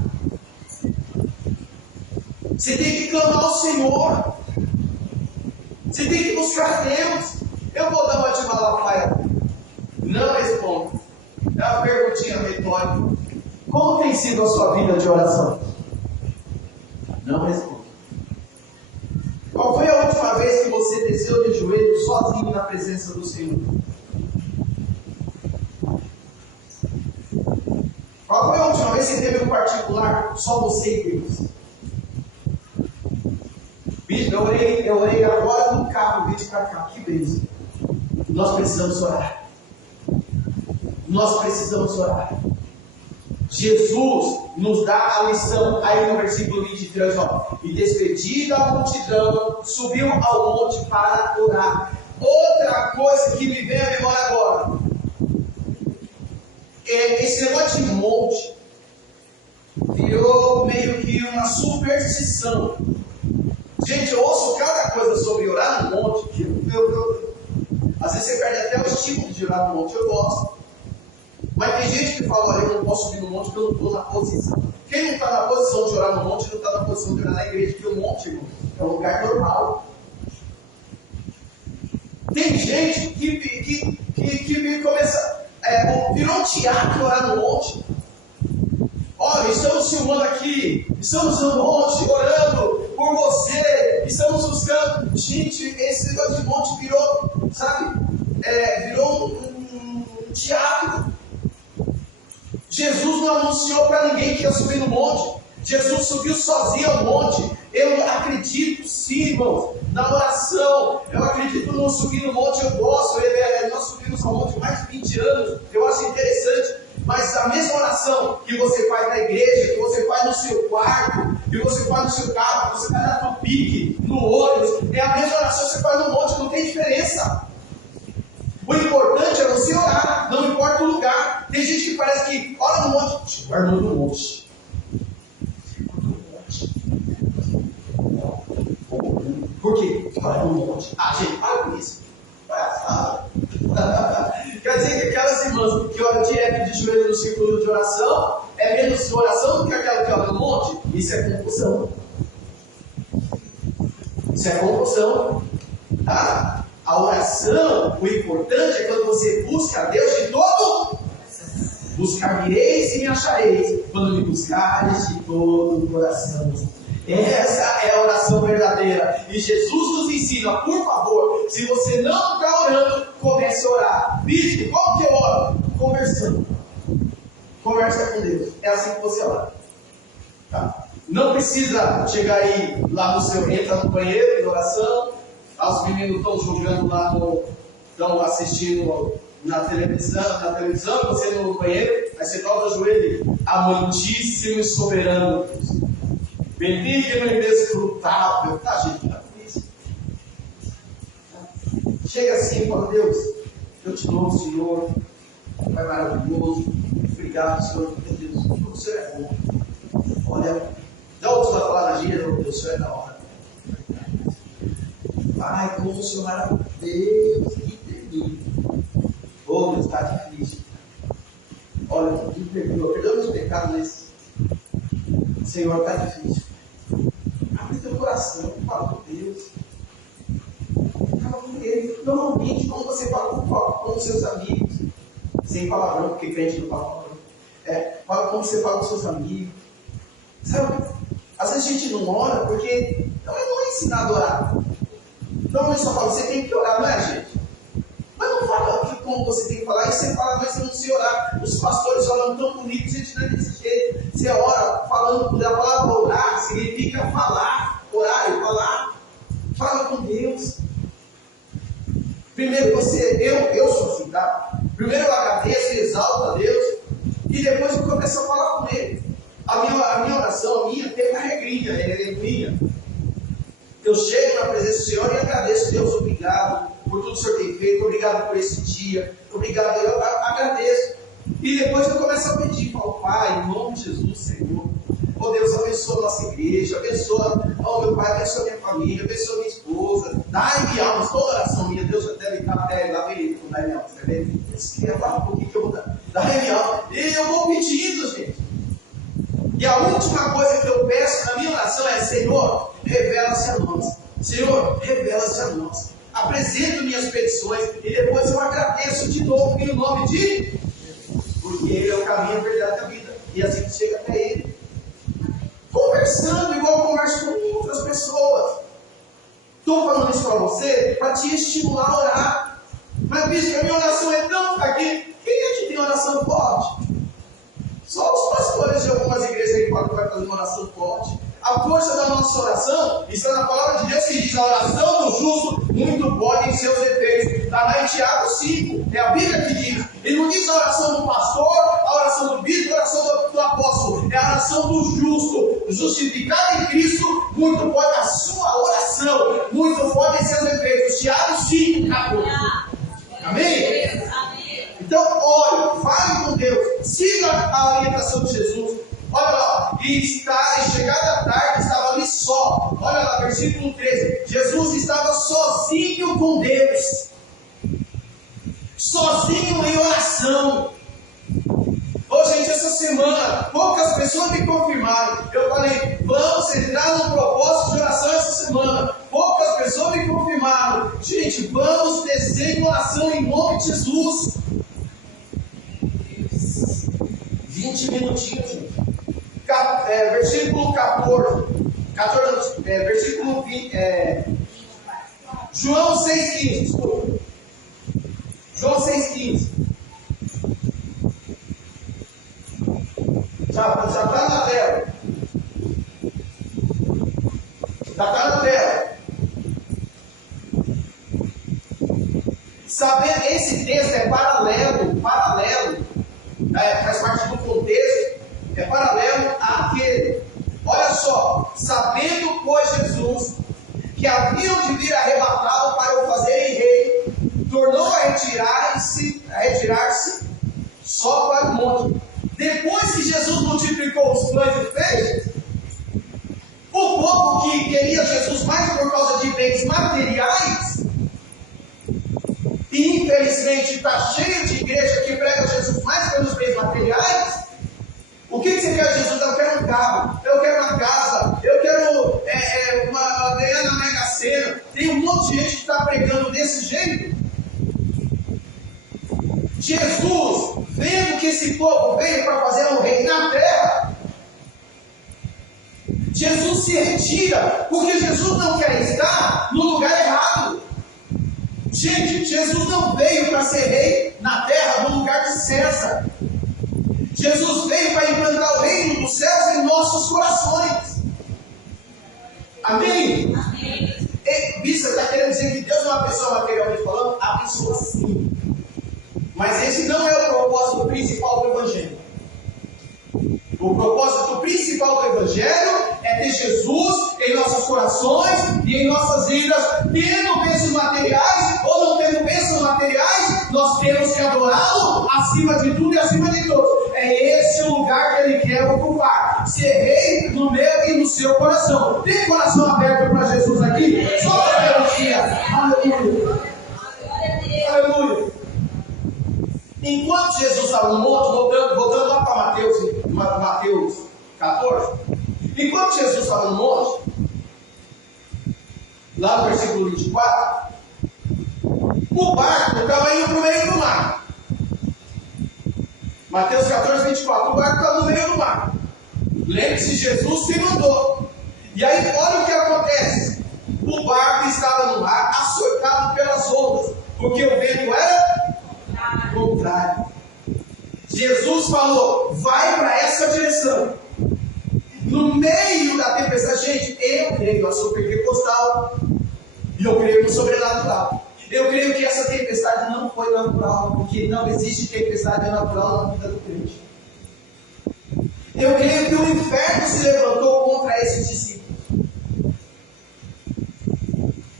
Você tem que clamar ao Senhor. Você tem que buscar Deus. Eu vou dar uma de Malafaia. Não respondo. É uma perguntinha retórica. Como tem sido a sua vida de oração? Não responde. Qual foi a última vez que você desceu de joelho sozinho na presença do Senhor? Qual foi a última vez que você teve um particular só você e Deus? Eu orei agora no carro, vim para cá. Que bênção. Nós precisamos orar. Nós precisamos orar. Jesus nos dá a lição, aí no versículo 23, e despedida a multidão, subiu ao monte para orar. Outra coisa que me vem à memória agora, esse negócio de monte, virou meio que uma superstição. Gente, eu ouço cada coisa sobre orar no monte, que às vezes você perde até o estímulo de orar no monte, eu gosto. Mas tem gente que fala: olha, eu não posso subir no monte porque eu não estou na posição. Quem não está na posição de orar no monte, não está na posição de orar na igreja, porque o monte, irmão, é um lugar normal. Tem gente que começa. virou um teatro orar no monte. Olha, estamos filmando aqui, estamos no monte orando por você, estamos buscando. Gente, esse negócio de monte virou, sabe, virou um teatro. Jesus não anunciou para ninguém que ia subir no monte. Jesus subiu sozinho ao monte. Eu acredito sim, irmãos, na oração. Eu acredito no subir no monte, eu gosto. Nós subimos ao monte há mais de 20 anos. Eu acho interessante. Mas a mesma oração que você faz na igreja, que você faz no seu quarto, que você faz no seu carro, que você faz na tua pique, no ônibus, é a mesma oração que você faz no monte, não tem diferença. O importante é você orar, não importa o lugar. Tem gente que parece que ora no monte, guardou no monte. Por quê? Ora no monte. Ah, gente, para com isso. Quer dizer que aquelas irmãs que oram direto de joelho no círculo de oração é menos oração do que aquela que ora no monte? Isso é confusão. Isso é confusão. Tá? A oração, o importante é quando você busca a Deus de todo. Buscar-me-eis e me achareis quando me buscares de todo o coração. Essa é a oração verdadeira. E Jesus nos ensina, por favor, se você não está orando, comece a orar. Bispo, como que eu oro? Conversando. Conversa com Deus. É assim que você ora. Tá? Não precisa chegar aí lá no seu, entra no banheiro de oração. Os meninos estão jogando lá, estão assistindo na televisão, você no banheiro, aí você dobra o joelho. Amantíssimo e soberano Deus. Bendiga-me inescrutável. Tá, gente, tá difícil. Chega assim e fala, Deus, eu te louvo, Senhor. Pai maravilhoso. Obrigado, Senhor. Meu Deus, o Senhor é bom. Olha, dá outra palavra, o Senhor é da hora. Pai, como o Senhor é maravilhoso. Deus, que terrível. Oh, Deus, está difícil. Olha, que perdoa. Perdoa meus pecados nesse. Senhor, está difícil. Abre teu coração, fala com Deus. Fala com Ele. Normalmente, como você fala com os seus amigos, sem palavrão, porque crente não fala palavrão. Fala como você fala com os seus amigos. Sabe? Às vezes a gente não ora porque não é ensinado a orar. Então, só fala, você tem que orar, não é, gente? Mas não fala como você tem que falar, e você fala, mas você não se orar. Os pastores oram tão bonitos, a gente não é desse jeito. Você ora falando, a palavra orar significa falar, orar e falar. Fala com Deus. Primeiro eu sou assim, tá? Primeiro eu agradeço e exalto a Deus, e depois eu começo a falar com Ele. A minha oração, tem uma regrinha, é minha. Eu chego na presença do Senhor e agradeço, Deus, obrigado por tudo que o Senhor tem feito, obrigado por esse dia, obrigado, eu agradeço. E depois eu começo a pedir, falo, Pai, em nome de Jesus, Senhor, oh Deus, abençoa a nossa igreja, abençoa, oh meu Pai, abençoa a minha família, abençoa a minha esposa, dai-me almas, toda oração minha, Deus já deve estar até lá, vem com dai-me almas, você vê? Você queria falar um pouquinho que eu vou dar, dai-me almas, e eu vou pedindo, gente. E a última coisa que eu peço na minha oração é, Senhor, revela-se a nós. Senhor, revela-se a nós. Apresento minhas petições e depois eu agradeço de novo em nome de Jesus. Porque Ele é o caminho, a verdade e a vida. E assim que chega até Ele. Conversando igual eu converso com outras pessoas. Estou falando isso para você para te estimular a orar. Mas, bicho, a minha oração é tão aqui. Quem é que tem oração forte? Só os pastores de algumas igrejas aí que vai fazer uma oração forte. A força da nossa oração está na palavra de Deus que diz: a oração do justo muito pode em seus efeitos. Está lá em Tiago 5. É a Bíblia que diz. Ele não diz a oração do pastor, a oração do bispo, a oração do apóstolo. É a oração do justo. Justificado em Cristo, muito pode a sua oração. Muito pode em seus efeitos. Tiago 5, 14. Amém? Então, ore, fale com Deus, siga a orientação de Jesus. Olha lá, e chegada a tarde, estava ali só. Olha lá, versículo 13. Jesus estava sozinho com Deus, sozinho em oração. Ô gente, essa semana, poucas pessoas me confirmaram. Eu falei, vamos entrar no propósito de oração essa semana. Poucas pessoas me confirmaram. Gente, vamos descer em oração em nome de Jesus. versículo 20, João 6,15, desculpa. João 6,15. Já está na tela. Já está na tela. Saber, esse texto é paralelo, faz parte do contexto, é paralelo àquele. Olha só, sabendo, pois, Jesus, que haviam de vir arrebatá-lo para o fazerem rei, tornou a retirar-se só para o monte. Depois que Jesus multiplicou os pães e peixes, o povo que queria Jesus mais por causa de bens materiais, e infelizmente está cheio de igreja que prega Jesus mais pelos bens materiais. O que você quer, Jesus? Eu quero um carro, eu quero uma casa, eu quero ganhar na Mega Sena. Tem um monte de gente que está pregando desse jeito. Jesus, vendo que esse povo veio para fazer um rei na terra, Jesus se retira, porque Jesus não quer estar no lugar errado. Gente, Jesus não veio para ser rei na terra no lugar de César. Jesus veio para implantar o reino dos céus em nossos corações. Amém? Amém. Você está querendo dizer que Deus não é uma pessoa materialmente falando? A pessoa sim. Mas esse não é o propósito principal do Evangelho. O propósito principal do Evangelho é ter Jesus em nossos corações e em nossas vidas, tendo bênçãos materiais ou não tendo bênçãos materiais, nós temos que adorá-lo acima de tudo e acima de todos. É esse o lugar que Ele quer ocupar, ser rei no meu e no seu coração. Tem coração aberto para Jesus aqui? Só para Aleluia! Aleluia! Enquanto Jesus estava no monte, voltando lá para Mateus 14, enquanto Jesus estava no monte, lá no versículo 24, o barco estava indo para o meio do mar. Mateus 14, 24, o barco estava no meio do mar. Lembre-se, Jesus se mandou. E aí, olha o que acontece. O barco estava no mar, açoitado pelas ondas, porque o vento era contrário. Jesus falou, vai para essa direção. No meio da tempestade, gente, eu sou pentecostal e eu creio no sobrenatural. Eu creio que essa tempestade não foi natural, porque não existe tempestade natural na vida do crente. Eu creio que o inferno se levantou contra esses discípulos.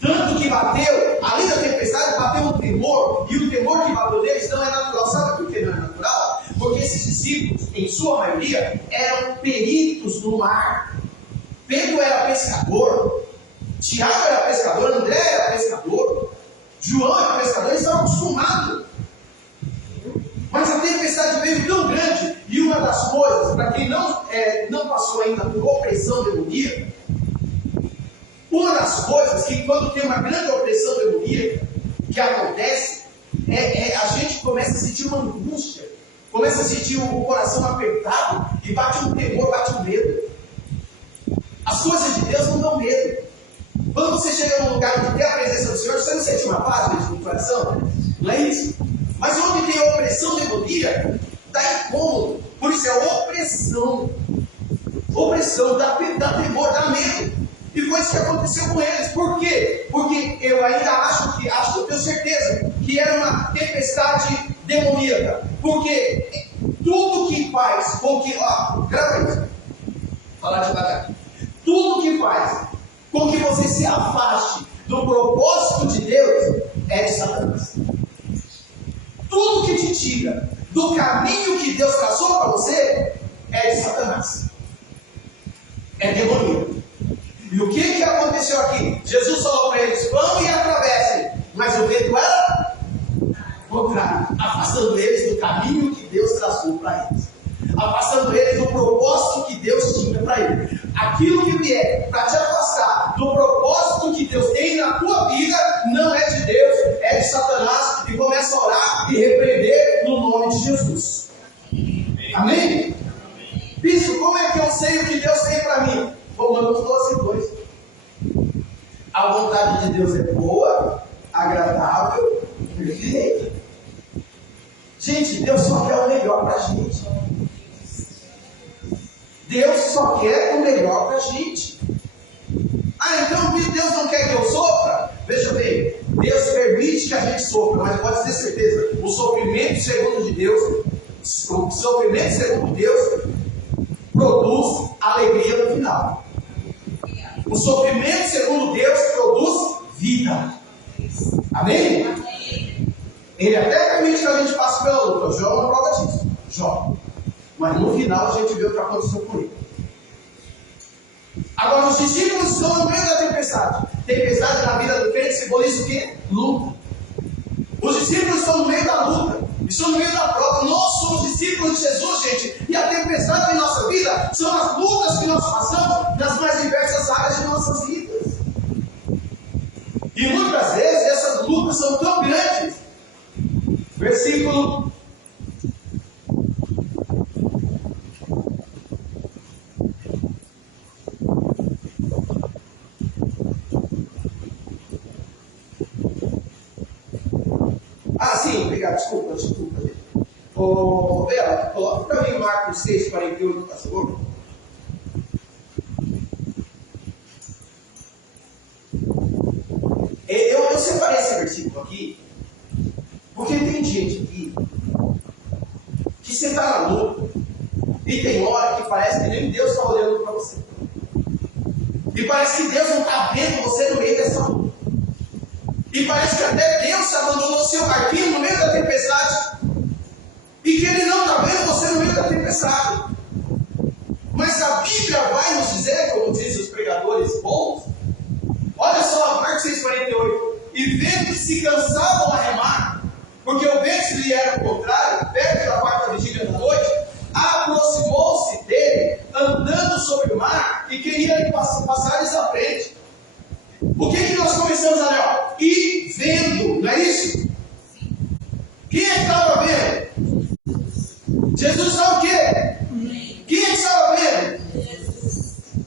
Tanto que bateu, além da tempestade, bateu um temor, e o temor que bateu neles não é natural. Sabe por que não é natural? Porque esses discípulos, em sua maioria, eram peritos no mar. Pedro era pescador, Tiago era pescador, André era pescador, João era pescador, eles estavam acostumados. Mas a tempestade veio tão grande, e uma das coisas, para quem não passou ainda por opressão demoníaca, uma das coisas que quando tem uma grande opressão demoníaca, que acontece, a gente começa a sentir uma angústia, começa a sentir o coração apertado, e bate um temor, bate um medo. As coisas de Deus não dão medo. Quando você chega num lugar onde tem a presença do Senhor, você não sente uma paz no coração? Não é isso? Mas onde tem a opressão demoníaca, dá incômodo. Por isso é opressão. Opressão, dá temor, dá medo. E foi isso que aconteceu com eles. Por quê? Porque eu ainda eu tenho certeza que era uma tempestade demoníaca. Porque tudo que faz com que, grava isso, falar devagar. Tudo que faz com que você se afaste do propósito de Deus é de Satanás. Tudo que te tira do caminho que Deus traçou para você é de Satanás. É demoníaco. E o que aconteceu aqui? Jesus falou para eles, vão e atravessem. Mas o vento era contrário, afastando eles do caminho que Deus traçou para eles. Afastando eles do propósito que Deus tinha para eles. Aquilo que vier para te afastar do propósito que Deus tem na tua vida, não é de Deus, é de Satanás. E começa a orar e repreender no nome de Jesus. Amém? Bispo, como é que eu sei o que Deus tem para mim? Romanos 12:2. A vontade de Deus é boa, agradável, perfeita. Gente, Deus só quer o melhor para a gente. Deus só quer o melhor para a gente. Ah, então Deus não quer que eu sofra? Veja bem, Deus permite que a gente sofra, mas pode ter certeza, o sofrimento segundo Deus produz alegria no final. O sofrimento segundo Deus produz vida. Amém? Ele até permite que a gente passe pela luta. Jó é uma prova disso. Jó. Mas no final a gente vê o que aconteceu com ele. Agora os discípulos estão no meio da tempestade. Tempestade na vida do crente simboliza o quê? Luta. Os discípulos estão no meio da luta. Estão no meio da prova. Nós somos discípulos de Jesus, gente. E a tempestade em nossa vida são as lutas que nós passamos nas mais diversas áreas de nossas vidas. E muitas vezes essas lutas são tão grandes. Versículo 'Desculpa. Bela, coloca para mim Marcos 6:48, por favor. Eu separei esse versículo aqui, porque tem gente aqui que você está na luta, e tem hora que parece que nem Deus está olhando para você. E parece que Deus não está vendo você no meio dessa luta. E parece que até Deus abandonou o seu barquinho no meio da tempestade. E que Ele não está vendo você no meio da tempestade. Mas a Bíblia vai nos dizer, como dizem os pregadores bons, olha só, Marcos 6:48. E vendo que se cansavam a remar, porque o vento lhe era o contrário, perto da quarta vigília da noite, aproximou-se dele, andando sobre o mar, e queria passar-lhes à frente. O que nós começamos a ler? E vendo, não é isso? Quem estava vendo? Jesus estava o quê? Quem estava vendo?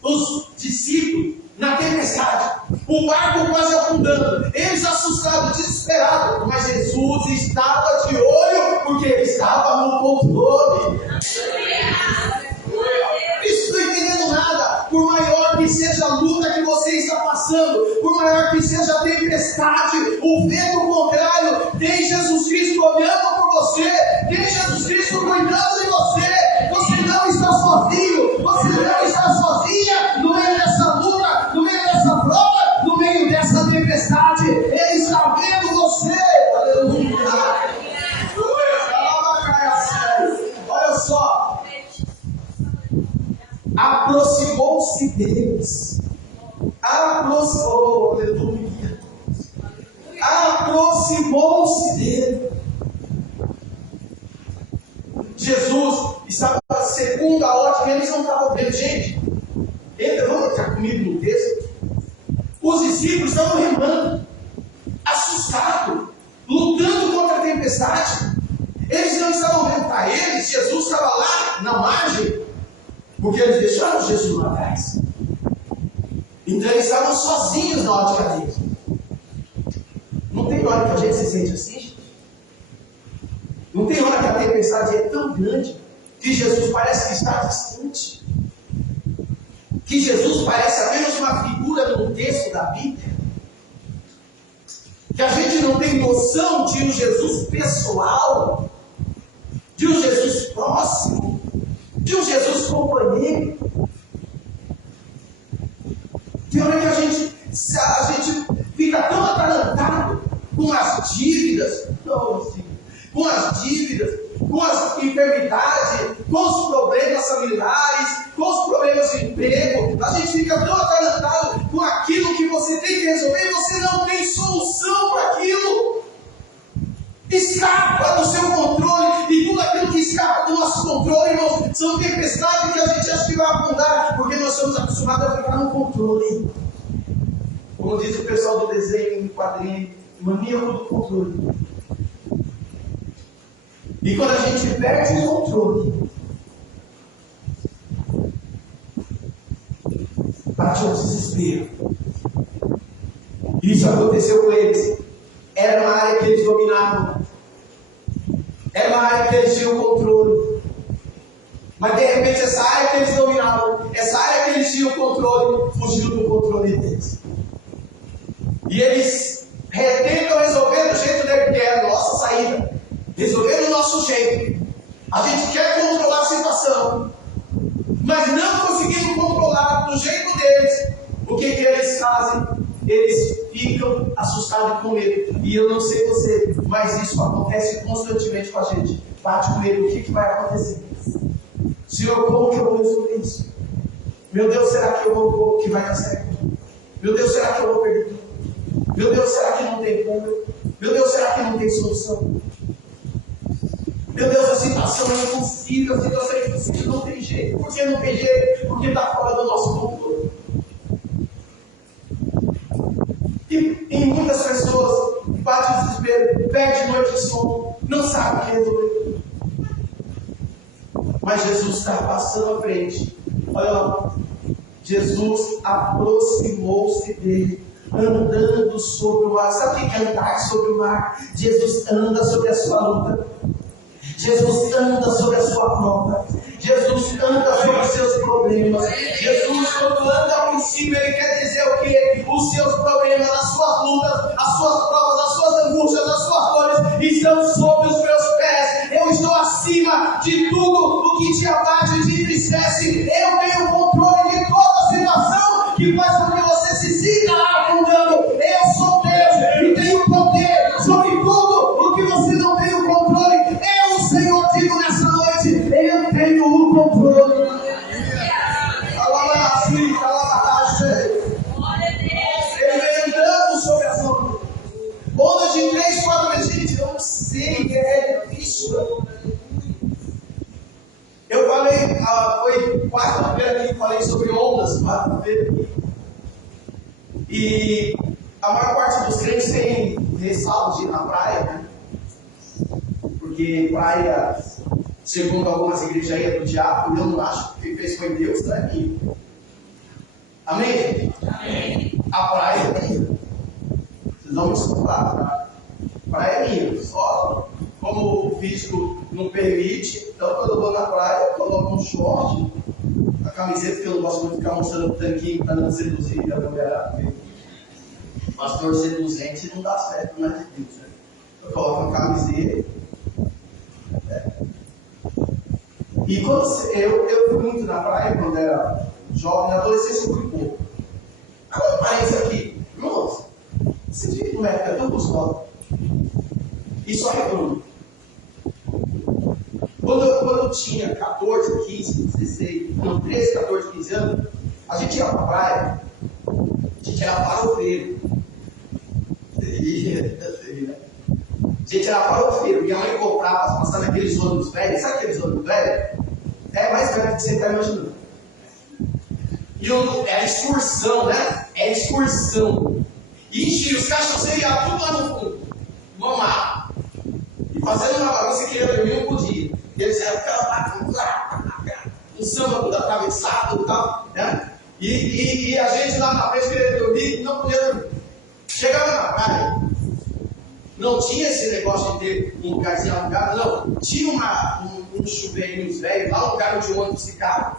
Os discípulos na tempestade, o barco quase afundando, eles assustados, desesperados, mas Jesus estava de olho, porque ele estava no controle. Estou entendendo nada. Por maior que seja a luta que você está passando, por maior que seja a tempestade, o vento contrário, tem Jesus Cristo olhando por você, tem Jesus Cristo cuidando de você. Você não está sozinho, você não está sozinha no meio dessa luta, no meio dessa prova, no meio dessa tempestade. Ele está vendo você. Aleluia. Olha só. Aproximou-se deles. Aleluia. Aproximou-se dele. Jesus estava segundo a ótica, eles não estavam vendo. Gente, vamos entrar comigo no texto. Os discípulos estavam remando, assustados, lutando contra a tempestade. Eles não estavam vendo para eles. Jesus estava lá na margem, porque eles deixaram Jesus lá atrás. Então eles estavam sozinhos na ótica deles. Não tem hora que a gente se sente assim, gente? Não tem hora que a tempestade é tão grande que Jesus parece que está distante. Que Jesus parece apenas uma figura no texto da Bíblia. Que a gente não tem noção de um Jesus pessoal, de um Jesus próximo, de um Jesus companheiro. Tem hora que a gente fica tão atarantado com as dívidas, com as enfermidades, com os problemas familiares, com os problemas de emprego. A gente fica tão atarantado com aquilo que você tem que resolver e você não tem solução para aquilo. Escapa do seu controle, e tudo aquilo que escapa do nosso controle, irmão, são tempestades que a gente acha que vai afundar, porque nós somos acostumados a ficar no controle. Como diz o pessoal do desenho em quadrinho, maníaco do controle. E quando a gente perde o controle, bate o desespero. Isso aconteceu com eles. Era uma área que eles dominavam. Era uma área que eles tinham controle. Mas de repente essa área que eles dominavam, essa área que eles tinham controle, fugiu do controle deles. E eles tentam resolver do jeito que é a nossa saída. Resolver do nosso jeito. A gente quer controlar a situação, mas não conseguindo controlar do jeito deles. O que eles fazem? Eles ficam assustados com medo. E eu não sei você, mas isso acontece constantemente com a gente. Bate com medo, o que vai acontecer? Senhor, como que eu vou resolver isso? Meu Deus, será que vai dar certo? Meu Deus, será que eu vou perder tudo? Meu Deus, será que não tem como? Meu Deus, será que não tem solução? Meu Deus, a situação é impossível, a situação é impossível, não tem jeito. Por que não tem jeito? Porque está fora do nosso controle. E muitas pessoas batem o desespero, perdem noite de sono, não sabem o que resolver. Mas Jesus está passando à frente. Olha lá, Jesus aproximou-se dele, andando sobre o mar. Sabe o que é andar sobre o mar? Jesus anda sobre a sua luta. Jesus anda sobre a sua prova. Jesus anda sobre os seus problemas. Jesus, quando anda ao princípio, ele quer dizer o quê? Os seus problemas, as suas lutas, as suas provas, as suas angústias, as suas dores estão sobre os meus pés. Eu estou acima de tudo o que te abate e te entristece. Eu tenho o controle de toda a situação que faz com que você se sinta afundando. Eu sou Deus e tenho poder sobre tudo o que você não tem o controle. Eu, Senhor, digo nessa noite, eu tenho o controle. Ele vem andando sobre as ondas. Onda de 3, 4 vezes, gente, eu não sei, é difícil. Eu falei, foi quarta-feira que eu falei sobre ondas, quarta-feira. E a maior parte dos crentes tem ressalvo de ir na praia, né? Porque praia, segundo algumas igrejas aí, é do diabo. Eu não acho que quem fez foi Deus, não é mim. Amém? Amém. A praia é minha. Vocês vão me escutar, tá? A praia é minha. Só como o físico não permite, então quando eu vou na praia, eu coloco um short, a camiseta, que eu não gosto muito de ficar mostrando o tanquinho para não seduzir a mulherada. Pastor seduzente não dá certo, não é de Deus, né? Eu coloco a camiseta. E quando eu fui muito na praia quando era jovem, na adolescência eu fui pouco. Agora parece aqui, irmãos, você viu que não é tão gostoso. E só retorno. Quando eu tinha 14, 15, 16, não, 13, 14, 15 anos, a gente ia pra praia, a gente era farofeiro. A gente era farofeiro, minha mãe comprava, passando aqueles ônibus velhos, sabe aqueles ônibus velhos? É mais velho que você está imaginando. E era excursão, né? Era excursão. Ixi, os cachorros iam tudo lá no fundo, no mar. E fazendo uma bagunça que eu dormir não podia. Eles eram um samba tudo atravessado e tal, né? E a gente lá na frente queria dormir, não podia dormir. Chegava na praia, não tinha esse negócio de ter um lugarzinho alugado, não. Tinha uns chuveirinhos velhos lá, um lugar onde o ônibus ficava.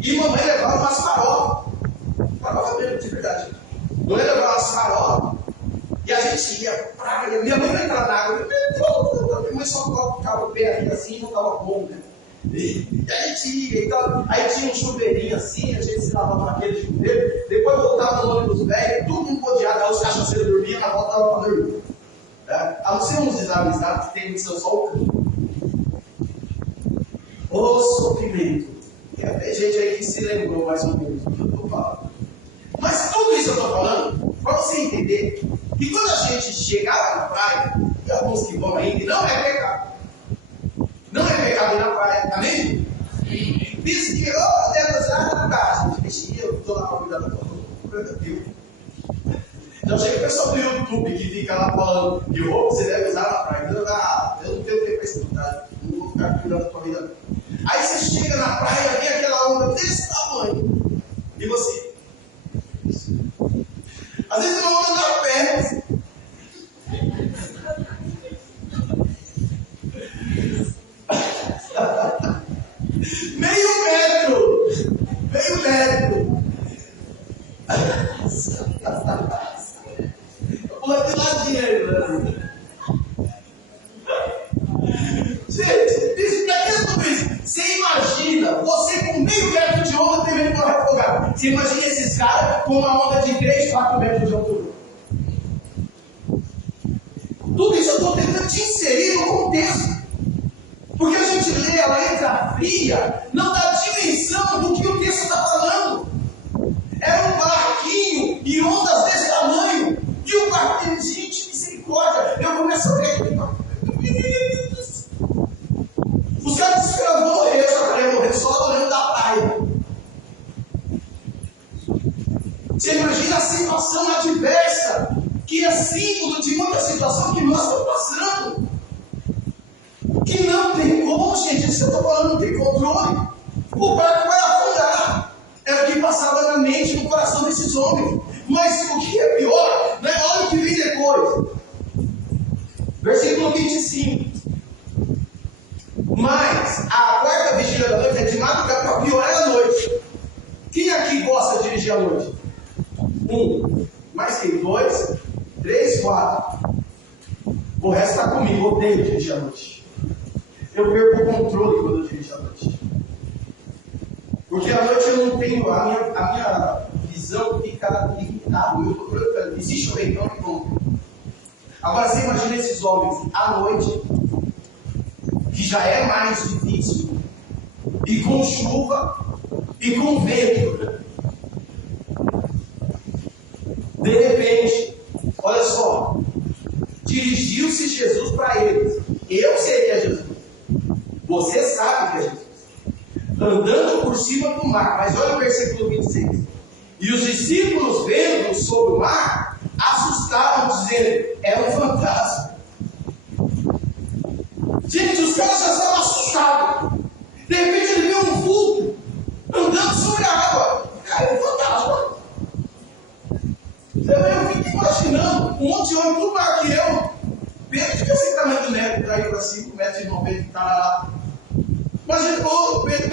E mamãe levava umas farofas. Farofa mesmo, de verdade. Mamãe levava umas farofas. E a gente ia pra praia. Minha mãe não entrava na água. Minha mãe só colocava o pé aqui assim e não estava bom, né? E a gente ia, então, aí tinha um chuveirinho assim, a gente se lavava naquele chuveiro, depois voltava no ônibus velho, tudo empodiado, aí os cachaceiros dormiam, mas voltava para dormir. A não ser uns desavisados que tem missão só o canto. O sofrimento. Tem gente aí que se lembrou mais ou menos do que eu estou falando. Mas tudo isso eu estou falando para você entender que quando a gente chegava na praia, e alguns que vão ainda, não é pecado. Não é pecado ir na praia, amém? Diz que, Deus, na casa, gente, eu estou lá para cuidar da tua vida. Então chega o pessoal do YouTube que fica lá falando de roupa, você deve usar na praia. Eu não tenho tempo para estudar, não vou ficar cuidando da tua vida. Aí você chega na praia, vem aquela onda desse tamanho. E você? Às vezes vão andando a pé. Meio metro. Pula de ladinho, né? Gente, isso daqui é tudo isso. Você imagina, você com meio metro de onda devendo correr afogado. Você imagina esses caras com uma onda de 3, 4 metros de altura. Tudo isso eu estou tentando te inserir no contexto. Porque a gente lê a letra fria, não dá dimensão do que o texto está falando. Era um barquinho e ondas desse tamanho. E o barquinho, gente, misericórdia. Eu começo a ver aquele barquinho. Os caras desesperados vão morrer, eu já queria morrer só olhando da praia. Você imagina a situação adversa, que é símbolo de muita situação que nós estamos passando. Que não tem como, gente, isso que eu estou falando, não tem controle. O barco vai afundar. É o que passava na mente, no coração desses homens. Mas o que é pior, né? Olha o que vem depois. Versículo 25. Mas a quarta vigília da noite é de madrugada para piorar a noite. Quem aqui gosta de dirigir à noite? 1. Mais que 2, 3, 4. O resto está comigo, odeio dirigir à noite. Eu perco o controle quando eu dirijo à noite. Porque à noite eu não tenho, a minha visão fica limitada. Existe o reitão e pronto. Agora você imagina esses homens à noite, que já é mais difícil, e com chuva, e com vento. De repente, olha só, dirigiu-se Jesus para eles. Eu sei que é Jesus. Você sabe que é Jesus. Andando por cima do mar. Mas olha o versículo 26. E os discípulos, vendo sobre o mar, assustaram, dizendo: é um fantasma. Gente, os caras já estavam assustados. De repente ele viu um vulto andando sobre a água. Caiu um fantasma. Eu fico imaginando um monte de homem tudo maior que eu. Pedro fica assim, tamanho do neto, caiu para 5 metros e 90 que está lá. Imagina o Pedro.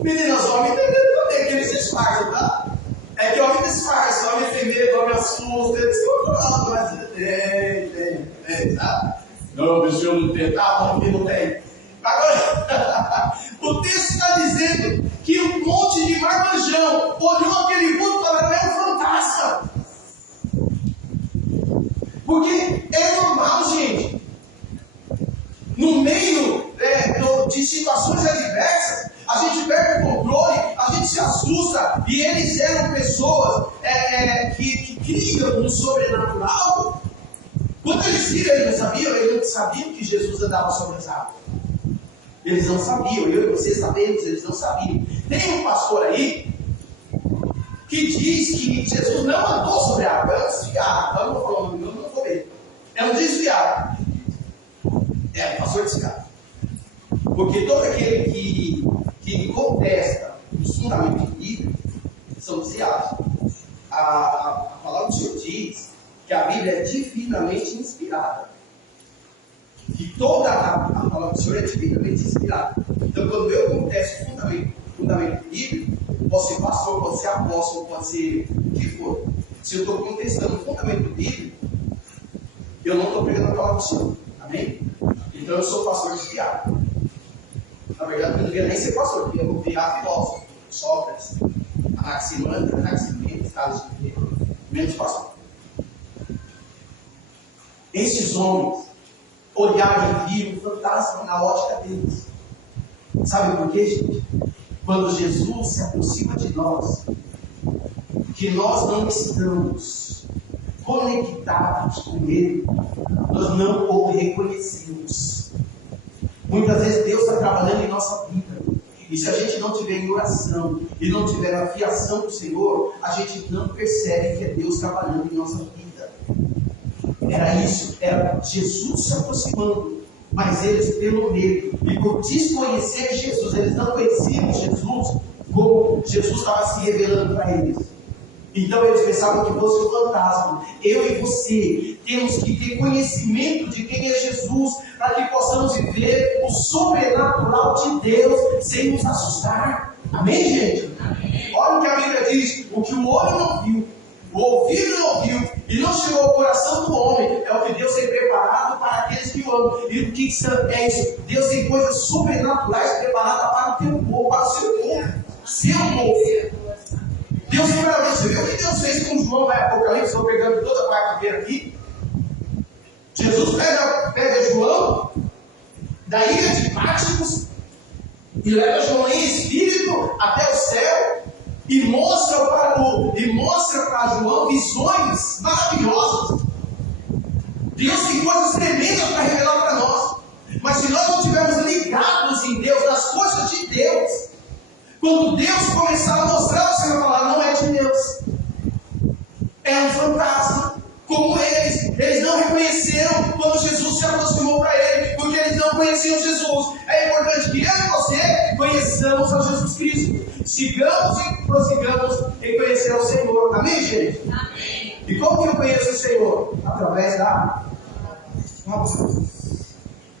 Meninas, homem tem medo também, que eles disfarçam, tá? É que homem disfarça, homem tem medo, homem assusta, eles estão falando, mas tem, tá? Não, o senhor não tem, tá? Homem não tem. Agora, o texto está dizendo que um monte de marmanjão olhou aquele vulto e falou: é um fantasma. Porque é normal, gente. No meio de situações adversas, a gente perde o controle, a gente se assusta, e eles eram pessoas que criam no sobrenatural. Quando eles viram, eles não sabiam que Jesus andava sobre as águas. Eles não sabiam, eu e você sabemos, eles não sabiam. Tem um pastor aí que diz que Jesus não andou sobre a água, é um desviado. Eu não vou falar o nome, não vou ver. É um desviado. É um pastor desviado. Porque todo aquele que contesta os fundamentos bíblicos são desviados. A palavra do Senhor diz que a Bíblia é divinamente inspirada. Que toda a palavra do Senhor é divinamente inspirada. Então, quando eu contesto o fundamento bíblico, pode ser pastor, pode ser apóstolo, pode ser o que for. Se eu estou contestando o fundamento bíblico, eu não estou pregando a palavra do Senhor. Amém? Então, eu sou pastor desviado. Na verdade, eu não devia nem ser pastor, porque eu vou virar filósofo. Sócrates, Anaximandro, Carlos de menos pastor. Esses homens olharam e viram um fantasma na ótica deles. Sabe por quê, gente? Quando Jesus se aproxima de nós, que nós não estamos conectados com Ele, nós não o reconhecemos. Muitas vezes Deus está trabalhando em nossa vida. E se a gente não tiver em oração e não tiver a fiação do Senhor, a gente não percebe que é Deus trabalhando em nossa vida. Era isso, era Jesus se aproximando, mas eles pelo medo e por desconhecer Jesus, eles não conheciam Jesus como Jesus estava se revelando para eles. Então eles pensavam que fosse um fantasma. Eu e você temos que ter conhecimento de quem é Jesus, para que possamos viver o sobrenatural de Deus sem nos assustar. Amém, gente? Amém. Olha o que a Bíblia diz: o que o olho não viu, o ouvido não ouviu, e não chegou ao coração do homem, é o que Deus tem preparado para aqueles que o amam. E o que é isso? Deus tem coisas sobrenaturais preparadas para o teu povo, para o seu povo. Seu povo. Deus primeiramente, você viu o que Deus fez com João na Apocalipse? Estou pegando toda a quarta-feira aqui. Jesus pega João da ilha de Patmos e leva João em espírito até o céu e mostra para João visões maravilhosas. Deus tem coisas tremendas para revelar para nós. Mas se nós não estivermos ligados em Deus, nas coisas de Deus, quando Deus começar a mostrar, você vai falar: não é de Deus, é um fantasma. Como eles não reconheceram quando Jesus se aproximou para ele, porque eles não conheciam Jesus. É importante que eu e você conheçamos a Jesus Cristo, sigamos e prossigamos em conhecer ao Senhor. Amém, gente? Amém. E como que eu conheço o Senhor? Através da palavra.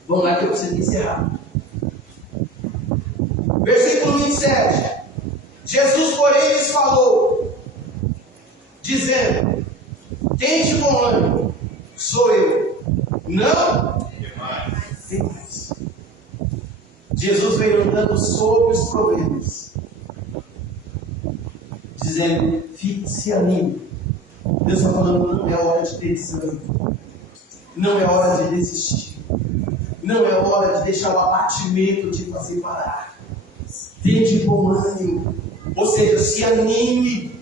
Vamos lá que eu preciso encerrar. Versículo 27. Jesus, porém, lhes falou, dizendo: tende bom ânimo, sou eu, não tem mais. Jesus veio andando sobre os problemas, dizendo: fique-se anime. Deus está falando: não é hora de ter desânimo, não é hora de desistir, não é hora de deixar o abatimento te fazer parar. Tende bom ânimo, ou seja, se anime.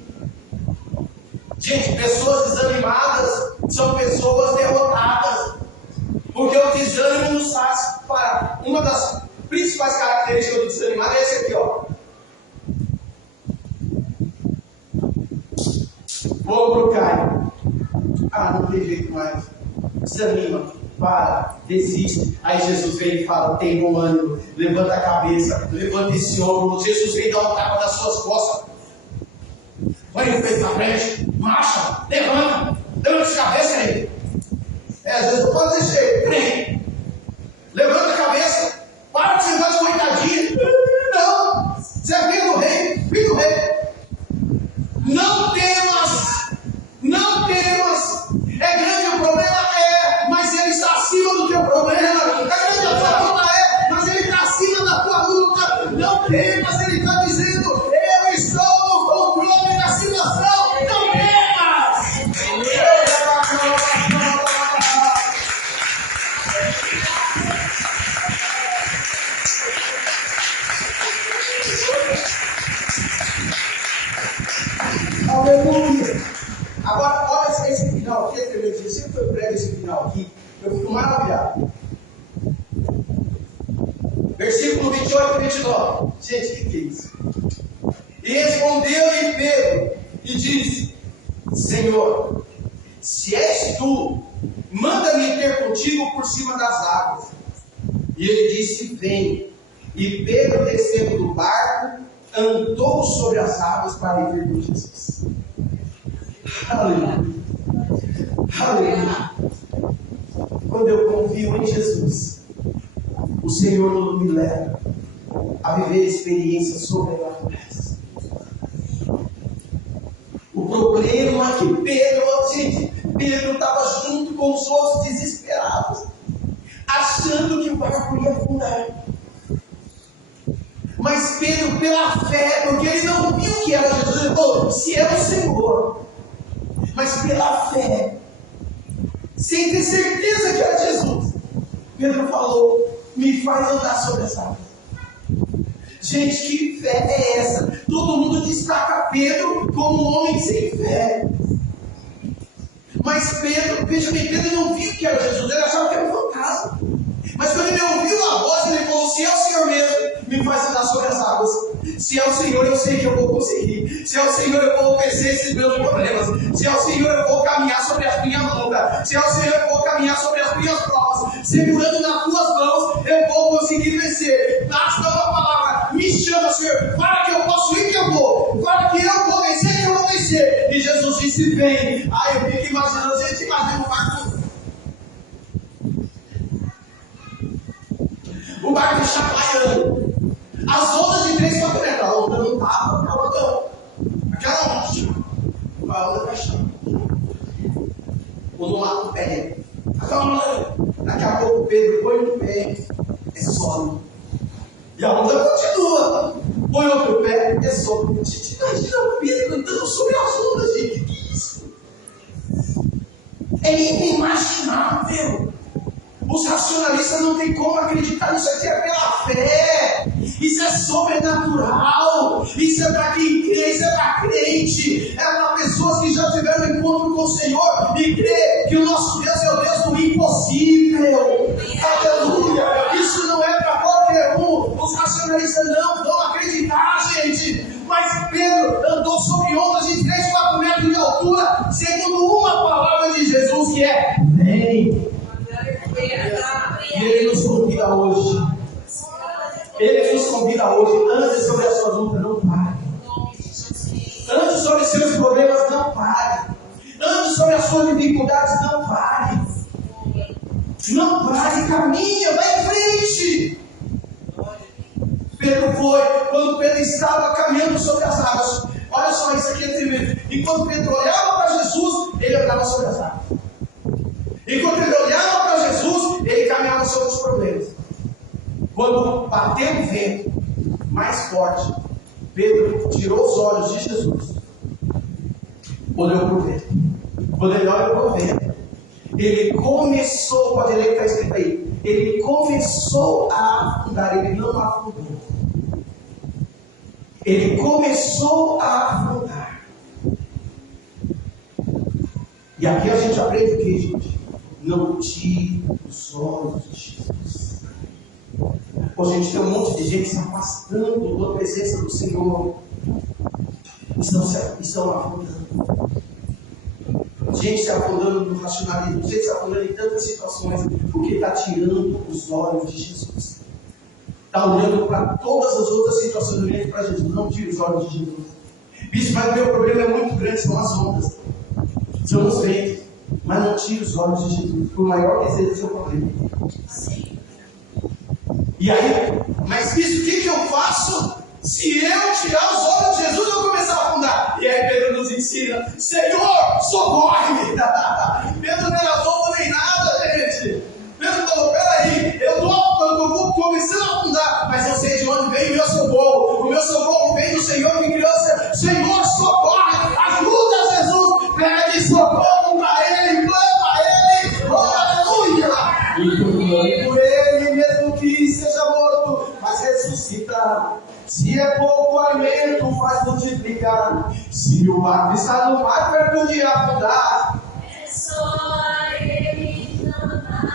Gente, pessoas desanimadas são pessoas derrotadas, porque o desânimo nos faz parar. Uma das principais características do desanimado é esse aqui, ó. Vou pro Caio. Não tem jeito mais. Desanima, para, desiste. Aí Jesus vem e fala: tem bom ânimo, levanta a cabeça, levanta esse ombro. Jesus vem dar um tapa nas suas costas. Põe o peito na frente, marcha, levanta de cabeça aí. Às vezes não pode deixar, crente. Levanta a cabeça, para de sentar de coitadinha. Não, você é filho do rei, filho do rei. Não temas, não temas. É grande o problema? É, mas ele está acima do teu problema. É grande a tua luta? É, mas ele está acima da tua luta. Não temas, ele está dizendo: eu estou no controle da situação. Não temas. Aleluia. Agora, olha esse final aqui, é tremendo. Eu sempre prego esse final aqui, eu fico maravilhado. Versículo 28 e 29. Gente, o que é isso? E respondeu-lhe Pedro e disse: Senhor, se és tu, manda-me ter contigo por cima das águas. E ele disse: vem. E Pedro, descendo do barco, andou sobre as águas para ir ver com Jesus. Aleluia. Aleluia. Quando eu confio em Jesus, o Senhor me leva a viver experiências sobrenaturais. O problema é que Pedro estava junto com os outros desesperados, achando que o barco ia afundar. Mas Pedro, pela fé, porque ele não viu que era Jesus, ele falou: se é o Senhor. Mas pela fé, sem ter certeza que era Jesus, Pedro falou: me faz andar sobre essa água. Gente, que fé é essa? Todo mundo destaca Pedro como um homem sem fé. Mas Pedro, veja bem, Pedro não viu que era Jesus, ele achava que era um fantasma. Mas quando ele ouviu a voz, ele falou: se é o Senhor mesmo, me faz andar sobre as águas. Se é o Senhor, eu sei que eu vou conseguir. Se é o Senhor, eu vou vencer esses meus problemas. Se é o Senhor, eu vou caminhar sobre as minhas lutas. Se é o Senhor, eu vou caminhar sobre as minhas provas. Segurando nas tuas mãos, eu vou conseguir vencer. Basta uma palavra: me chama, Senhor, para que eu possa ir, que eu vou. disse vem. Aí eu fico imaginando, gente, imagina o barco chacoalhando. As ondas de 3, 4 metros. A onda não tava, a onda não. Aquela onda. A onda baixando. O Noah no pé. Daqui a pouco o Pedro põe no pé. É sólido. E a onda continua. Põe outro pé. É sólido. Gente, imagina o Pedro andando sobre as ondas, gente. Que isso? É inimaginável. Os racionalistas não têm como acreditar nisso aqui, é pela fé. Isso é sobrenatural. Isso é para quem crê, isso é para crente. É para pessoas que já tiveram encontro com o Senhor e crê que o nosso Deus é o Deus do impossível. Aleluia. Isso não é para qualquer um. Os racionalistas não vão acreditar, gente. Mas Pedro andou sobre ondas de 3, 4 metros de altura, segundo uma palavra de Jesus, que é: vem. E Ele nos convida hoje. Ele nos convida hoje. Ande sobre as suas lutas, não pare. Ande sobre os seus problemas, não pare. Ande sobre as suas dificuldades, não pare. Não pare, caminha, vai em frente. Pedro foi, quando Pedro estava caminhando sobre as águas. Olha só, isso aqui é tremendo. Enquanto Pedro olhava para Jesus, ele andava sobre as águas. Enquanto ele olhava para Jesus, ele caminhava sobre os problemas. Quando bateu o vento mais forte, Pedro tirou os olhos de Jesus, olhou para o vento. Quando ele olha para o vento, ele começou, pode ler que está escrito aí, ele começou a afundar, ele não afundou. Ele começou a afundar. E aqui a gente aprende o que, gente? Não tire os olhos de Jesus. Hoje a gente tem um monte de gente se afastando da presença do Senhor. Estão afundando. Gente se afundando no racionalismo, gente se afundando em tantas situações, porque está tirando os olhos de Jesus. Está olhando para todas as outras situações, olhando para Jesus. Não tire os olhos de Jesus. Bicho, mas o meu problema é muito grande, são as ondas. São os ventos. Mas não tire os olhos de Jesus, por maior que seja o seu problema. E aí, mas isso, o que eu faço? Se eu tirar os olhos de Jesus, eu vou começar a afundar. E aí Pedro nos ensina: Senhor, socorre-me. Pedro não era bobo nem nada, gente. Pedro falou: peraí, eu vou começando a afundar, mas eu sei de onde vem o meu socorro. O meu socorro vem do Senhor que criou. Senhor, socorre, ajuda Jesus, pede socorro para Ele, clama a Ele, aleluia. E clame por Ele, mesmo que seja morto, mas ressuscita. Se é pouco alimento, faz multiplicar. Se o barco está no mar, perto de afundar.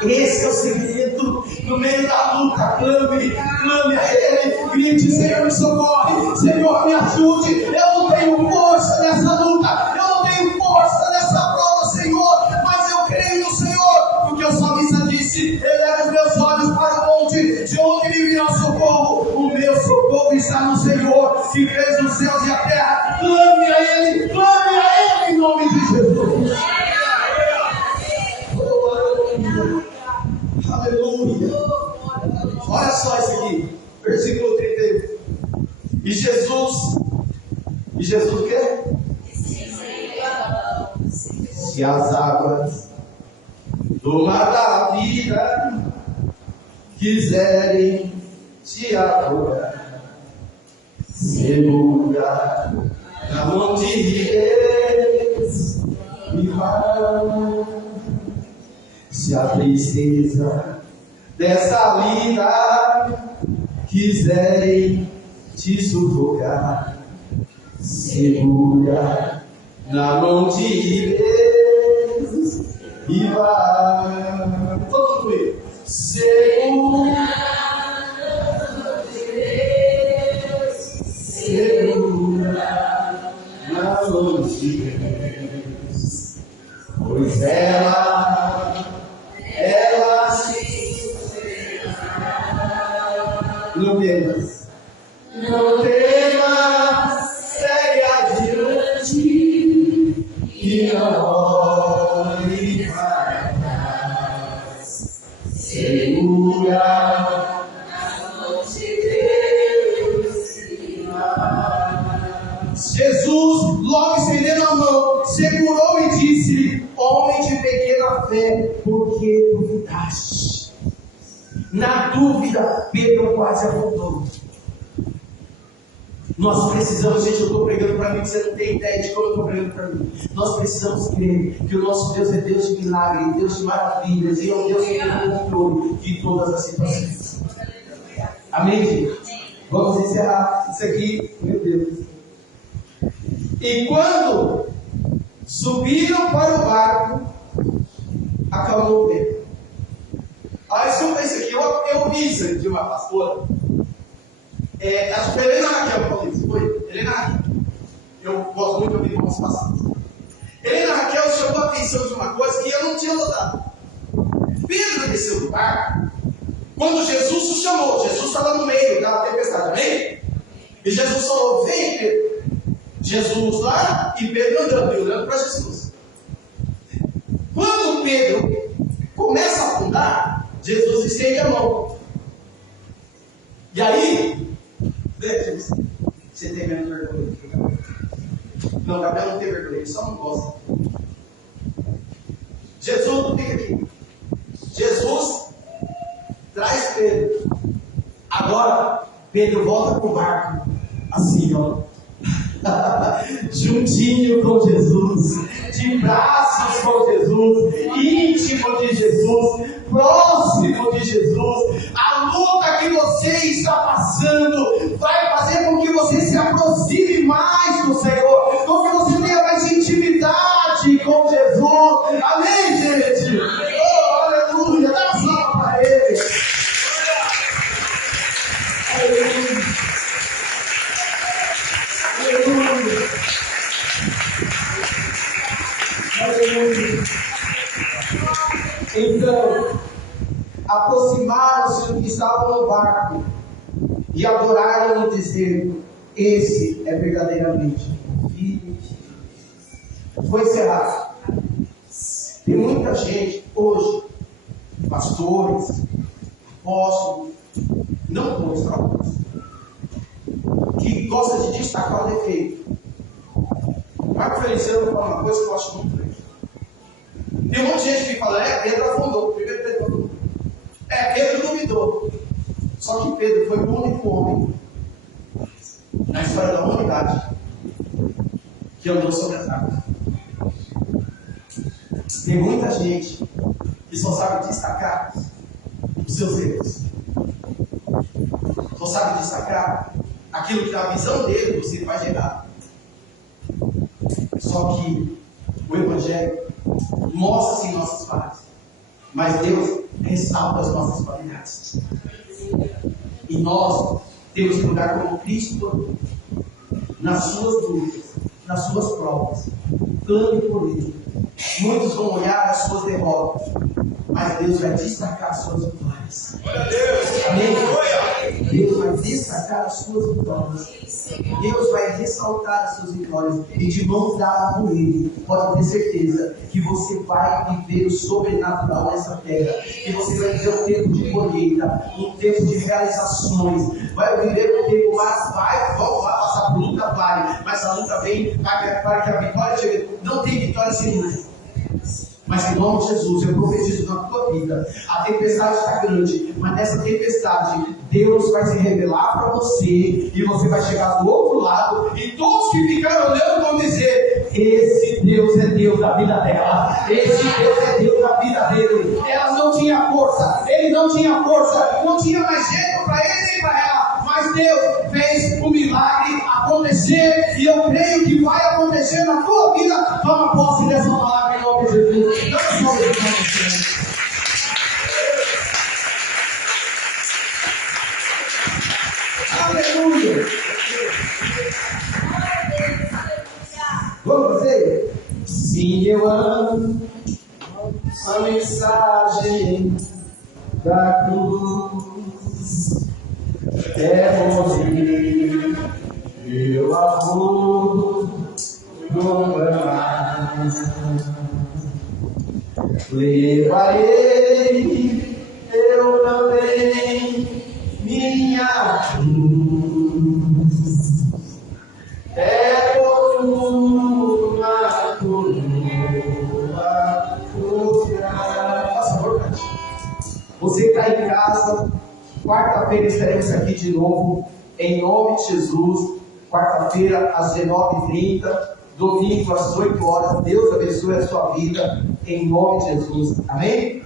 Esse é o segredo. No meio da luta, clame a Ele, grite: Senhor, me socorre, Senhor, me ajude. Eu não tenho força nessa luta, eu não tenho força nessa prova, Senhor, mas eu creio no Senhor, porque o salmista disse: eleva os meus olhos para o monte, de onde me virá o socorro. O meu socorro está no Senhor, que fez os céus e a terra. Clame a Ele em nome de Jesus. Aleluia. Olha só isso aqui, versículo 31. E Jesus o quê? Se as águas do mar da vida quiserem te adorar, segura na mão de Deus e vai. Se a tristeza dessa vida quiserem te sufocar, segura na mão de Deus e vai. Todo mundo comigo. Segura na mão de Deus, segura na mão de Deus, pois ela se não temas, segue adiante e segurou e disse: homem de pequena fé, por que duvidaste? Na dúvida, Pedro quase afundou. Nós precisamos, gente, eu estou pregando para mim, você não tem ideia de como eu estou pregando para mim. Nós precisamos crer que o nosso Deus é Deus de milagre, Deus de maravilhas, e é um Deus que tem o controle de todas as situações. Amém, gente? Vamos encerrar isso aqui, meu Deus. E quando subiram para o barco, acalmou o vento. Aí escuta isso aqui, eu ouvi isso de uma pastora. Acho que foi Helena Raquel que falou isso, foi? Helena Raquel. Eu gosto muito de ouvir como se passados. Helena Raquel chamou a atenção de uma coisa que eu não tinha notado. Pedro desceu do barco quando Jesus o chamou. Jesus estava no meio da tempestade, amém? E Jesus falou: vem, Pedro. Jesus lá e Pedro andando e olhando para Jesus. Quando Pedro começa a afundar, Jesus estende a mão. E aí, você tem menos vergonha? Não, Gabriel não tem vergonha, ele só não gosta. Jesus, fica aqui. Jesus traz Pedro. Agora, Pedro volta para o barco. Assim, ó. Juntinho com Jesus, de braços com Jesus, íntimo de Jesus, próximo de Jesus. A luta que você está passando vai fazer com que você se aproxime mais do Senhor, com que você tenha mais intimidade com Jesus. Amém, gente? Oh, aleluia! Dá uma salva para Ele. Aleluia. Aleluia. Aleluia. Então, aproximaram-se do que estavam no barco e adoraram no deserto. Esse é verdadeiramente o Filho de Deus. Vou encerrar. Tem muita gente hoje, pastores, apóstolos, não vou mostrar que gosta de destacar o defeito. Marco Feliciano fala uma coisa que eu acho muito legal. Tem um monte de gente que fala: Pedro afundou. Primeiro Pedro afundou. Pedro duvidou. Só que Pedro foi o único homem na história da humanidade que andou sobre as águas. Tem muita gente que só sabe destacar os seus erros. Só sabe destacar aquilo que na visão dele você faz errado. Só que o Evangelho mostra-se em nossas falhas, mas Deus ressalta as nossas qualidades. E nós temos que andar como Cristo nas suas dúvidas, nas suas provas. Clame por Ele. Muitos vão olhar as suas derrotas, mas Deus vai destacar as suas vitórias. Amém? Deus vai destacar as suas vitórias. Deus vai ressaltar as suas vitórias. E de mãos dadas por Ele, pode ter certeza que você vai viver o sobrenatural nessa terra. Que você vai viver um tempo de colheita, um tempo de realizações. Vai viver um tempo, mas vai passar por luta, vai. Mas a luta vem para que a vitória chegue. Não tem vitória sem luta. Mas em nome de Jesus, eu profetizo na tua vida. A tempestade está grande, mas nessa tempestade Deus vai se revelar para você, e você vai chegar do outro lado, e todos que ficaram olhando vão dizer: esse Deus é Deus da vida dela, esse Deus é Deus da vida dele. Ela não tinha força, ele não tinha força, não tinha mais jeito para ele nem para ela, mas Deus fez o milagre acontecer, e eu creio que vai acontecer na tua vida. Toma posse dessa palavra em nome de Jesus. Não só isso para você. Aleluia. Vamos fazer? Sim, eu amo a mensagem da cruz. É morrer pelo amor do amar. Levarei eu também minha cruz. É por uma cruz. casa. Quarta-feira estaremos aqui de novo, em nome de Jesus. Quarta-feira, às 19h30. Domingo, às 8 horas. Deus abençoe a sua vida, em nome de Jesus. Amém?